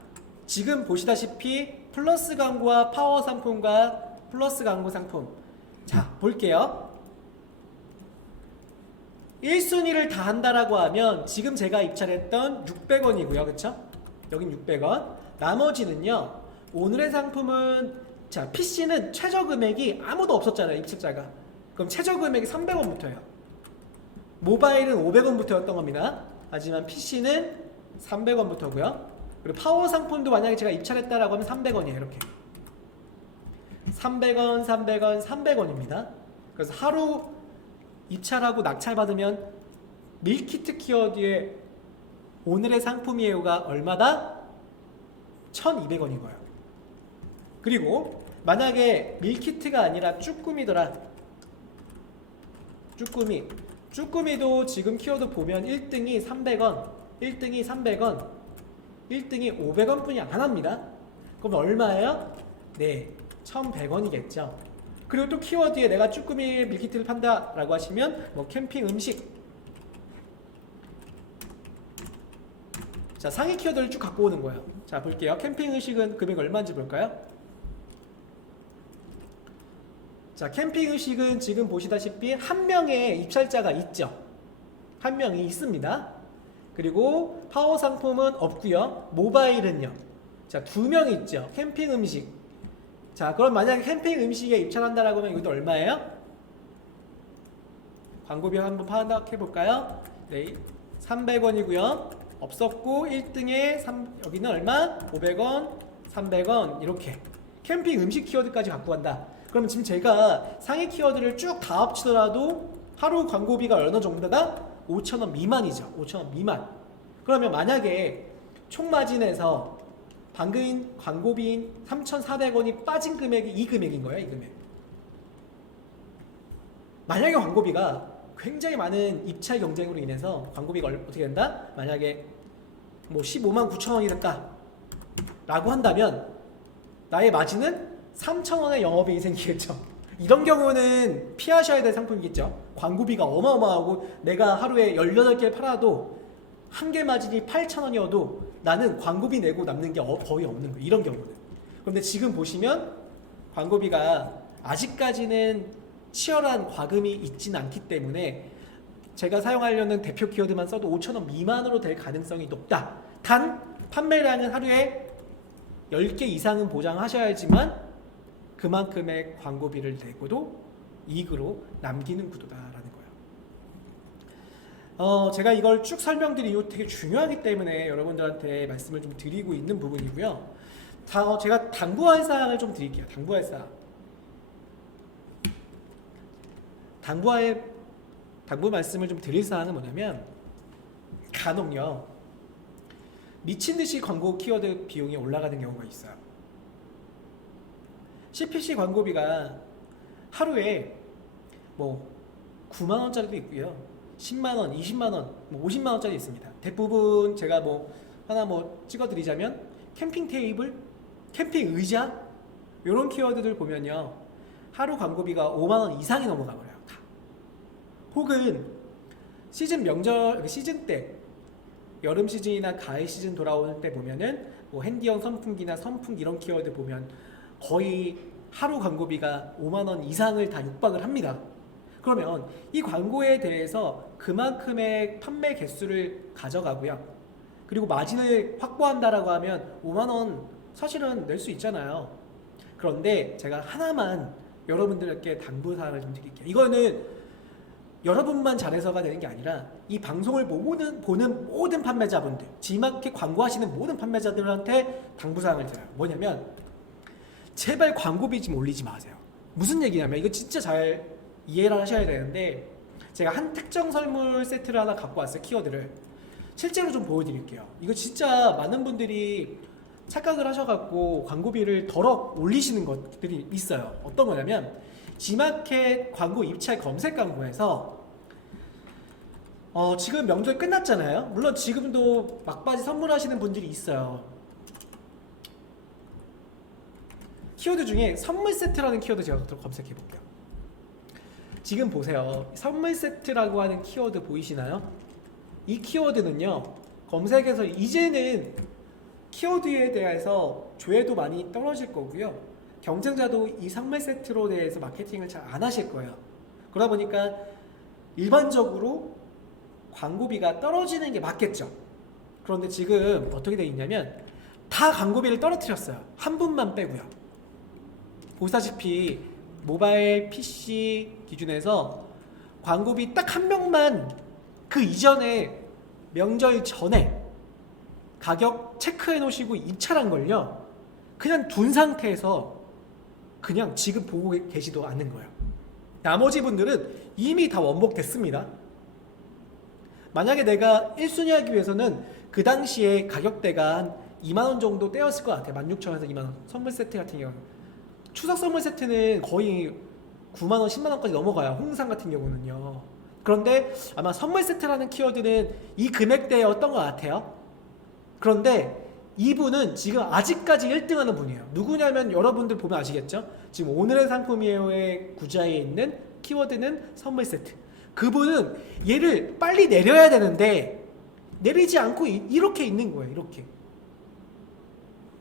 지금 보시다시피 플러스 광고와 파워 상품과 플러스 광고 상품 자 볼게요. 1순위를 다 한다라고 하면 지금 제가 입찰했던 600원이고요. 그쵸? 여긴 600원. 나머지는요. 오늘의 상품은 자 PC는 최저 금액이 아무도 없었잖아요. 입찰자가. 그럼 최저 금액이 300원부터예요. 모바일은 500원부터였던 겁니다. 하지만 PC는 300원부터고요. 그리고 파워 상품도 만약에 제가 입찰했다라고 하면 300원이에요. 이렇게 300원, 300원, 300원입니다. 그래서 하루 입찰하고 낙찰받으면 밀키트 키워드에 오늘의 상품이에요가 얼마다? 1200원인 거예요. 그리고 만약에 밀키트가 아니라 쭈꾸미더라. 쭈꾸미도 지금 키워드 보면 1등이 300원, 1등이 300원, 1등이 500원 뿐이 안 합니다. 그럼 얼마예요? 네, 1100원이겠죠. 그리고 또 키워드에 내가 쭈꾸미 밀키트를 판다 라고 하시면 뭐 캠핑 음식 자 상위 키워드를 쭉 갖고 오는 거예요. 자 볼게요. 캠핑 음식은 금액 얼마인지 볼까요? 자 캠핑 음식은 지금 보시다시피 한 명의 입찰자가 있죠. 한 명이 있습니다. 그리고 파워 상품은 없고요. 모바일은요. 자 2명 있죠. 캠핑 음식. 자 그럼 만약에 캠핑 음식에 입찰한다라고 하면 이것도 얼마예요? 광고비 한번 파악해 볼까요? 네, 300원이고요. 없었고 1등에 여기는 얼마? 500원, 300원 이렇게 캠핑 음식 키워드까지 갖고 간다. 그럼 지금 제가 상위 키워드를 쭉 다 합치더라도 하루 광고비가 어느 정도다? 5,000원 미만이죠. 5,000원 미만. 그러면 만약에 총 마진에서 방금 광고비인 3,400원이 빠진 금액이 이 금액인 거예요. 이 금액. 만약에 광고비가 굉장히 많은 입찰 경쟁으로 인해서 광고비가 어떻게 된다? 만약에 뭐 15만 9천 원이 됐다 라고 한다면 나의 마진은 3,000원의 영업이익이 생기겠죠. 이런 경우는 피하셔야 될 상품이겠죠. 광고비가 어마어마하고 내가 하루에 18개를 팔아도 한 개 마진이 8,000원이어도 나는 광고비 내고 남는 게 거의 없는 거예요. 이런 경우는. 그런데 지금 보시면 광고비가 아직까지는 치열한 과금이 있지는 않기 때문에 제가 사용하려는 대표 키워드만 써도 5,000원 미만으로 될 가능성이 높다. 단 판매량은 하루에 10개 이상은 보장하셔야지만 그만큼의 광고비를 내고도 이익으로 남기는 구도다라는 거예요. 제가 이걸 쭉 설명드리고 되게 중요하기 때문에 여러분들한테 말씀을 좀 드리고 있는 부분이고요. 제가 당부할 사항을 좀 드릴게요. 당부할 사항. 당부 말씀을 좀 드릴 사항은 뭐냐면 간혹요 미친듯이 광고 키워드 비용이 올라가는 경우가 있어요. CPC 광고비가 하루에 뭐 9만원짜리도 있고요 10만원, 20만원, 뭐 50만원짜리 있습니다. 대부분 제가 뭐 하나 뭐 찍어드리자면 캠핑 테이블, 캠핑 의자 이런 키워드들 보면요 하루 광고비가 5만원 이상이 넘어가버려요. 혹은 시즌 명절, 시즌 때 여름 시즌이나 가을 시즌 돌아올 때 보면은 뭐 핸디형 선풍기나 선풍기 이런 키워드 보면 거의 하루 광고비가 5만 원 이상을 다 육박을 합니다. 그러면 이 광고에 대해서 그만큼의 판매 개수를 가져가고요. 그리고 마진을 확보한다라고 하면 5만 원 사실은 낼 수 있잖아요. 그런데 제가 하나만 여러분들께 당부사항을 좀 드릴게요. 이거는 여러분만 잘해서가 되는 게 아니라 이 방송을 보는 모든 판매자분들, G마켓 광고하시는 모든 판매자들한테 당부사항을 드려요. 뭐냐면 제발 광고비 좀 올리지 마세요. 무슨 얘기냐면 이거 진짜 잘 이해를 하셔야 되는데 제가 한 특정 선물 세트를 하나 갖고 왔어요. 키워드를 실제로 좀 보여드릴게요. 이거 진짜 많은 분들이 착각을 하셔갖고 광고비를 덜어 올리시는 것들이 있어요. 어떤 거냐면 G마켓 광고 입찰 검색 광고에서 지금 명절 끝났잖아요. 물론 지금도 막바지 선물하시는 분들이 있어요. 키워드 중에 선물 세트라는 키워드 제가 검색해 볼게요. 지금 보세요. 선물 세트라고 하는 키워드 보이시나요? 이 키워드는요, 검색에서 이제는 키워드에 대해서 조회도 많이 떨어질 거고요. 경쟁자도 이 선물 세트로 대해서 마케팅을 잘 안 하실 거예요. 그러다 보니까 일반적으로 광고비가 떨어지는 게 맞겠죠. 그런데 지금 어떻게 되어 있냐면 다 광고비를 떨어뜨렸어요. 한 분만 빼고요. 보시다시피 모바일 PC 기준에서 광고비 딱 한 명만 그 이전에 명절 전에 가격 체크해 놓으시고 입찰한 걸요 그냥 둔 상태에서 그냥 지금 보고 계시도 않는 거예요. 나머지 분들은 이미 다 원복됐습니다. 만약에 내가 1순위 하기 위해서는 그 당시에 가격대가 한 2만원 정도 떼었을 것 같아요. 16,000원에서 2만원. 선물 세트 같은 경우 추석 선물 세트는 거의 9만원, 10만원까지 넘어가요. 홍상 같은 경우는요. 그런데 아마 선물 세트라는 키워드는 이 금액대에 어떤 것 같아요? 그런데 이분은 지금 아직까지 1등하는 분이에요. 누구냐면 여러분들 보면 아시겠죠? 지금 오늘의 상품이에요의 구좌에 있는 키워드는 선물 세트. 그분은 얘를 빨리 내려야 되는데 내리지 않고 이렇게 있는 거예요. 이렇게.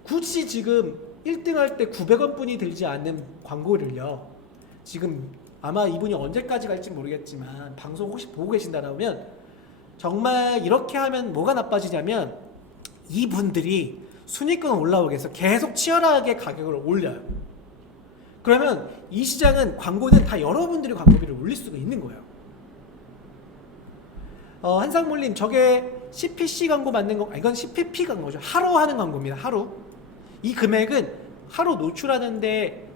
굳이 지금 1등할 때 900원 뿐이 들지 않는 광고를요. 지금 아마 이분이 언제까지 갈지 모르겠지만 방송 혹시 보고 계신다면 정말 이렇게 하면 뭐가 나빠지냐면 이분들이 순위권 올라오기 위해서 계속 치열하게 가격을 올려요. 그러면 이 시장은 광고는 다 여러분들이 광고비를 올릴 수가 있는 거예요. 한상물님 저게 CPC 광고 맞는 거, 이건 CPP 광고죠. 하루 하는 광고입니다. 하루. 이 금액은 하루 노출하는데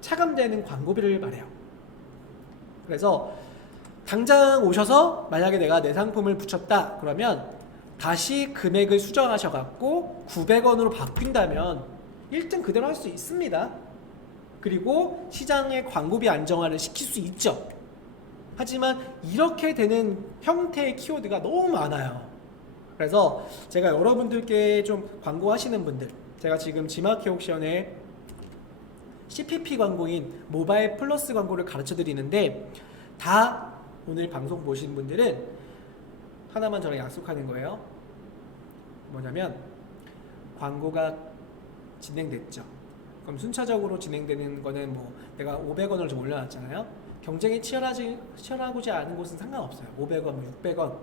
차감되는 광고비를 말해요. 그래서 당장 오셔서 만약에 내가 내 상품을 붙였다 그러면 다시 금액을 수정하셔갖고 900원으로 바뀐다면 1등 그대로 할 수 있습니다. 그리고 시장의 광고비 안정화를 시킬 수 있죠. 하지만 이렇게 되는 형태의 키워드가 너무 많아요. 그래서 제가 여러분들께 좀 광고하시는 분들, 제가 지금 G마켓 옥션에 CPP 광고인 모바일 플러스 광고를 가르쳐 드리는데 다 오늘 방송 보신 분들은 하나만 저랑 약속하는 거예요. 뭐냐면 광고가 진행됐죠. 그럼 순차적으로 진행되는 거는 뭐 내가 500원을 좀 올려놨잖아요. 경쟁이 치열하고자 않은 곳은 상관없어요. 500원, 뭐 600원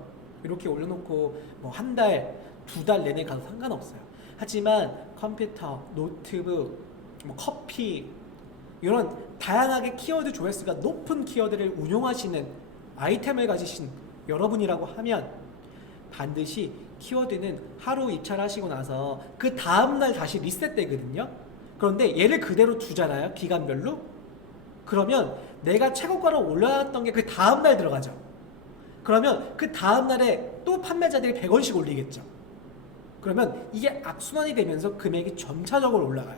이렇게 올려놓고 뭐 한 달, 2달 내내 가도 상관없어요. 하지만 컴퓨터, 노트북, 뭐 커피 이런 다양하게 키워드 조회수가 높은 키워드를 운용하시는 아이템을 가지신 여러분이라고 하면 반드시 키워드는 하루 입찰하시고 나서 그 다음날 다시 리셋되거든요. 그런데 얘를 그대로 두잖아요. 기간별로. 그러면 내가 최고가로 올라왔던 게 그 다음날 들어가죠. 그러면 그 다음날에 또 판매자들이 100원씩 올리겠죠. 그러면 이게 악순환이 되면서 금액이 점차적으로 올라가요.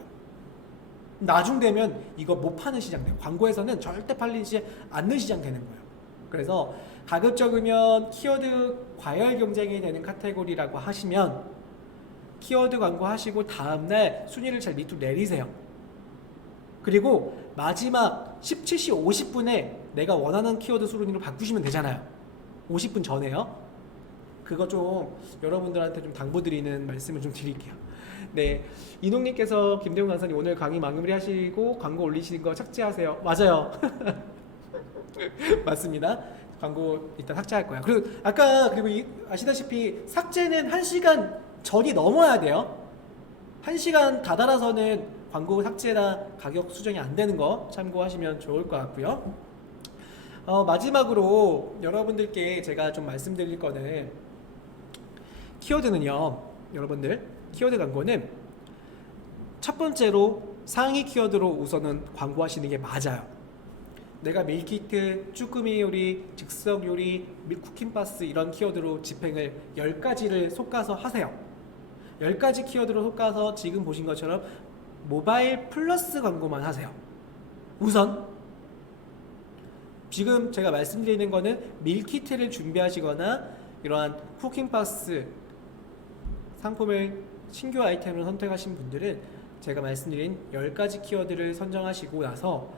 나중 되면 이거 못 파는 시장 돼요. 광고에서는 절대 팔리지 않는 시장 되는 거예요. 그래서 가급적이면 키워드 과열 경쟁이 되는 카테고리라고 하시면 키워드 광고 하시고 다음날 순위를 잘 밑으로 내리세요. 그리고 마지막 17시 50분에 내가 원하는 키워드 순위로 바꾸시면 되잖아요. 50분 전에요. 그거 좀 여러분들한테 좀 당부드리는 말씀을 좀 드릴게요. 네, 이농님께서 김대웅 강사님 오늘 강의 마무리하시고 광고 올리시는 거 삭제하세요. 맞아요. 맞습니다. 광고 일단 삭제할 거야. 그리고 아까 아시다시피 삭제는 1시간 전이 넘어야 돼요. 1시간 다다라서는 광고 삭제나 가격 수정이 안 되는 거 참고하시면 좋을 것 같고요. 마지막으로 여러분들께 제가 좀 말씀드릴 거는 키워드는요. 여러분들 키워드 광고는 첫 번째로 상위 키워드로 우선은 광고하시는 게 맞아요. 내가 밀키트, 쭈꾸미 요리, 즉석 요리, 쿠킹바스 이런 키워드로 집행을 10가지를 솎아서 하세요. 10가지 키워드로 솎아서 지금 보신 것처럼 모바일 플러스 광고만 하세요. 우선 지금 제가 말씀드리는 거는 밀키트를 준비하시거나 이러한 쿠킹바스 상품을 신규 아이템으로 선택하신 분들은 제가 말씀드린 10가지 키워드를 선정하시고 나서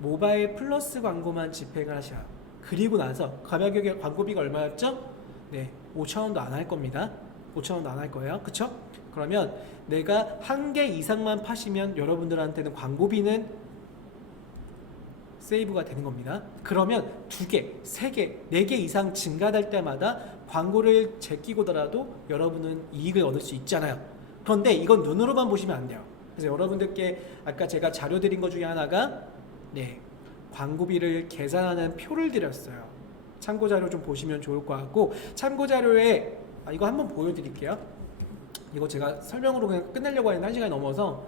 모바일 플러스 광고만 집행을 하셔요. 그리고 나서 가격의 광고비가 얼마였죠? 네, 5,000원도 안 할 겁니다. 5,000원도 안 할 거예요. 그쵸? 그러면 내가 1개 이상만 파시면 여러분들한테는 광고비는 세이브가 되는 겁니다. 그러면 2개, 3개, 4개 이상 증가될 때마다 광고를 제끼고더라도 여러분은 이익을 얻을 수 있잖아요. 그런데 이건 눈으로만 보시면 안 돼요. 그래서 여러분들께 아까 제가 자료 드린 것 중에 하나가 광고비를 계산하는 표를 드렸어요. 참고 자료 좀 보시면 좋을 것 같고, 참고 자료에 이거 한번 보여드릴게요. 이거 제가 설명으로 그냥 끝내려고 했는데 1시간이 넘어서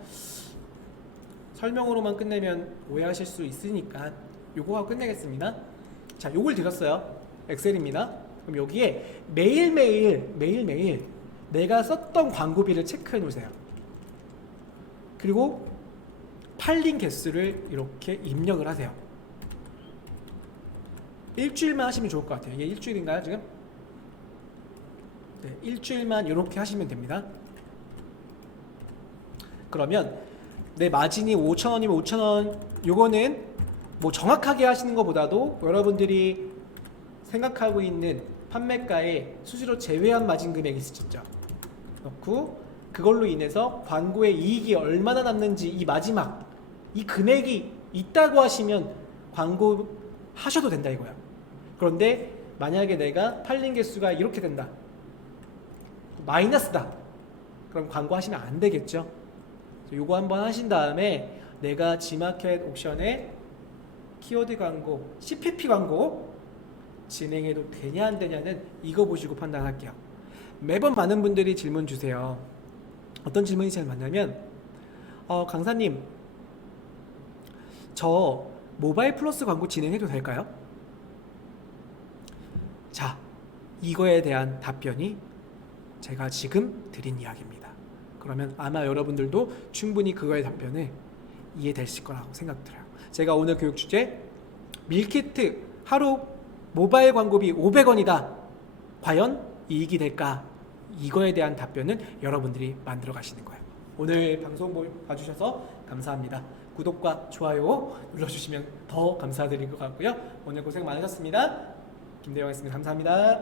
설명으로만 끝내면 오해하실 수 있으니까 요거 하고 끝내겠습니다. 자, 요걸 드렸어요. 엑셀입니다. 그럼 여기에 매일매일 내가 썼던 광고비를 체크해 놓으세요. 그리고 팔린 개수를 이렇게 입력을 하세요. 일주일만 하시면 좋을 것 같아요. 이게 일주일인가요 지금? 네, 일주일만 이렇게 하시면 됩니다. 그러면 내 마진이 5,000원이면 5,000원, 요거는 뭐 정확하게 하시는 것보다도 여러분들이 생각하고 있는 판매가의 수수료 제외한 마진 금액이 있으시죠. 넣고 그걸로 인해서 광고의 이익이 얼마나 남는지 이 마지막 이 금액이 있다고 하시면 광고 하셔도 된다 이거야. 그런데 만약에 내가 팔린 개수가 이렇게 된다, 마이너스다, 그럼 광고 하시면 안 되겠죠. 요거 한번 하신 다음에 내가 G마켓 옥션에 키워드 광고, CPP 광고 진행해도 되냐 안 되냐는 이거 보시고 판단할게요. 매번 많은 분들이 질문 주세요. 어떤 질문이 제일 많냐면 강사님, 저 모바일 플러스 광고 진행해도 될까요? 자, 이거에 대한 답변이 제가 지금 드린 이야기입니다. 그러면 아마 여러분들도 충분히 그거의 답변을 이해되실 거라고 생각들어요. 제가 오늘 교육 주제 밀키트 하루 모바일 광고비 500원이다. 과연 이익이 될까? 이거에 대한 답변은 여러분들이 만들어 가시는 거예요. 오늘 방송 봐주셔서 감사합니다. 구독과 좋아요 눌러주시면 더 감사드릴 것 같고요. 오늘 고생 많으셨습니다. 김대영이었습니다. 감사합니다.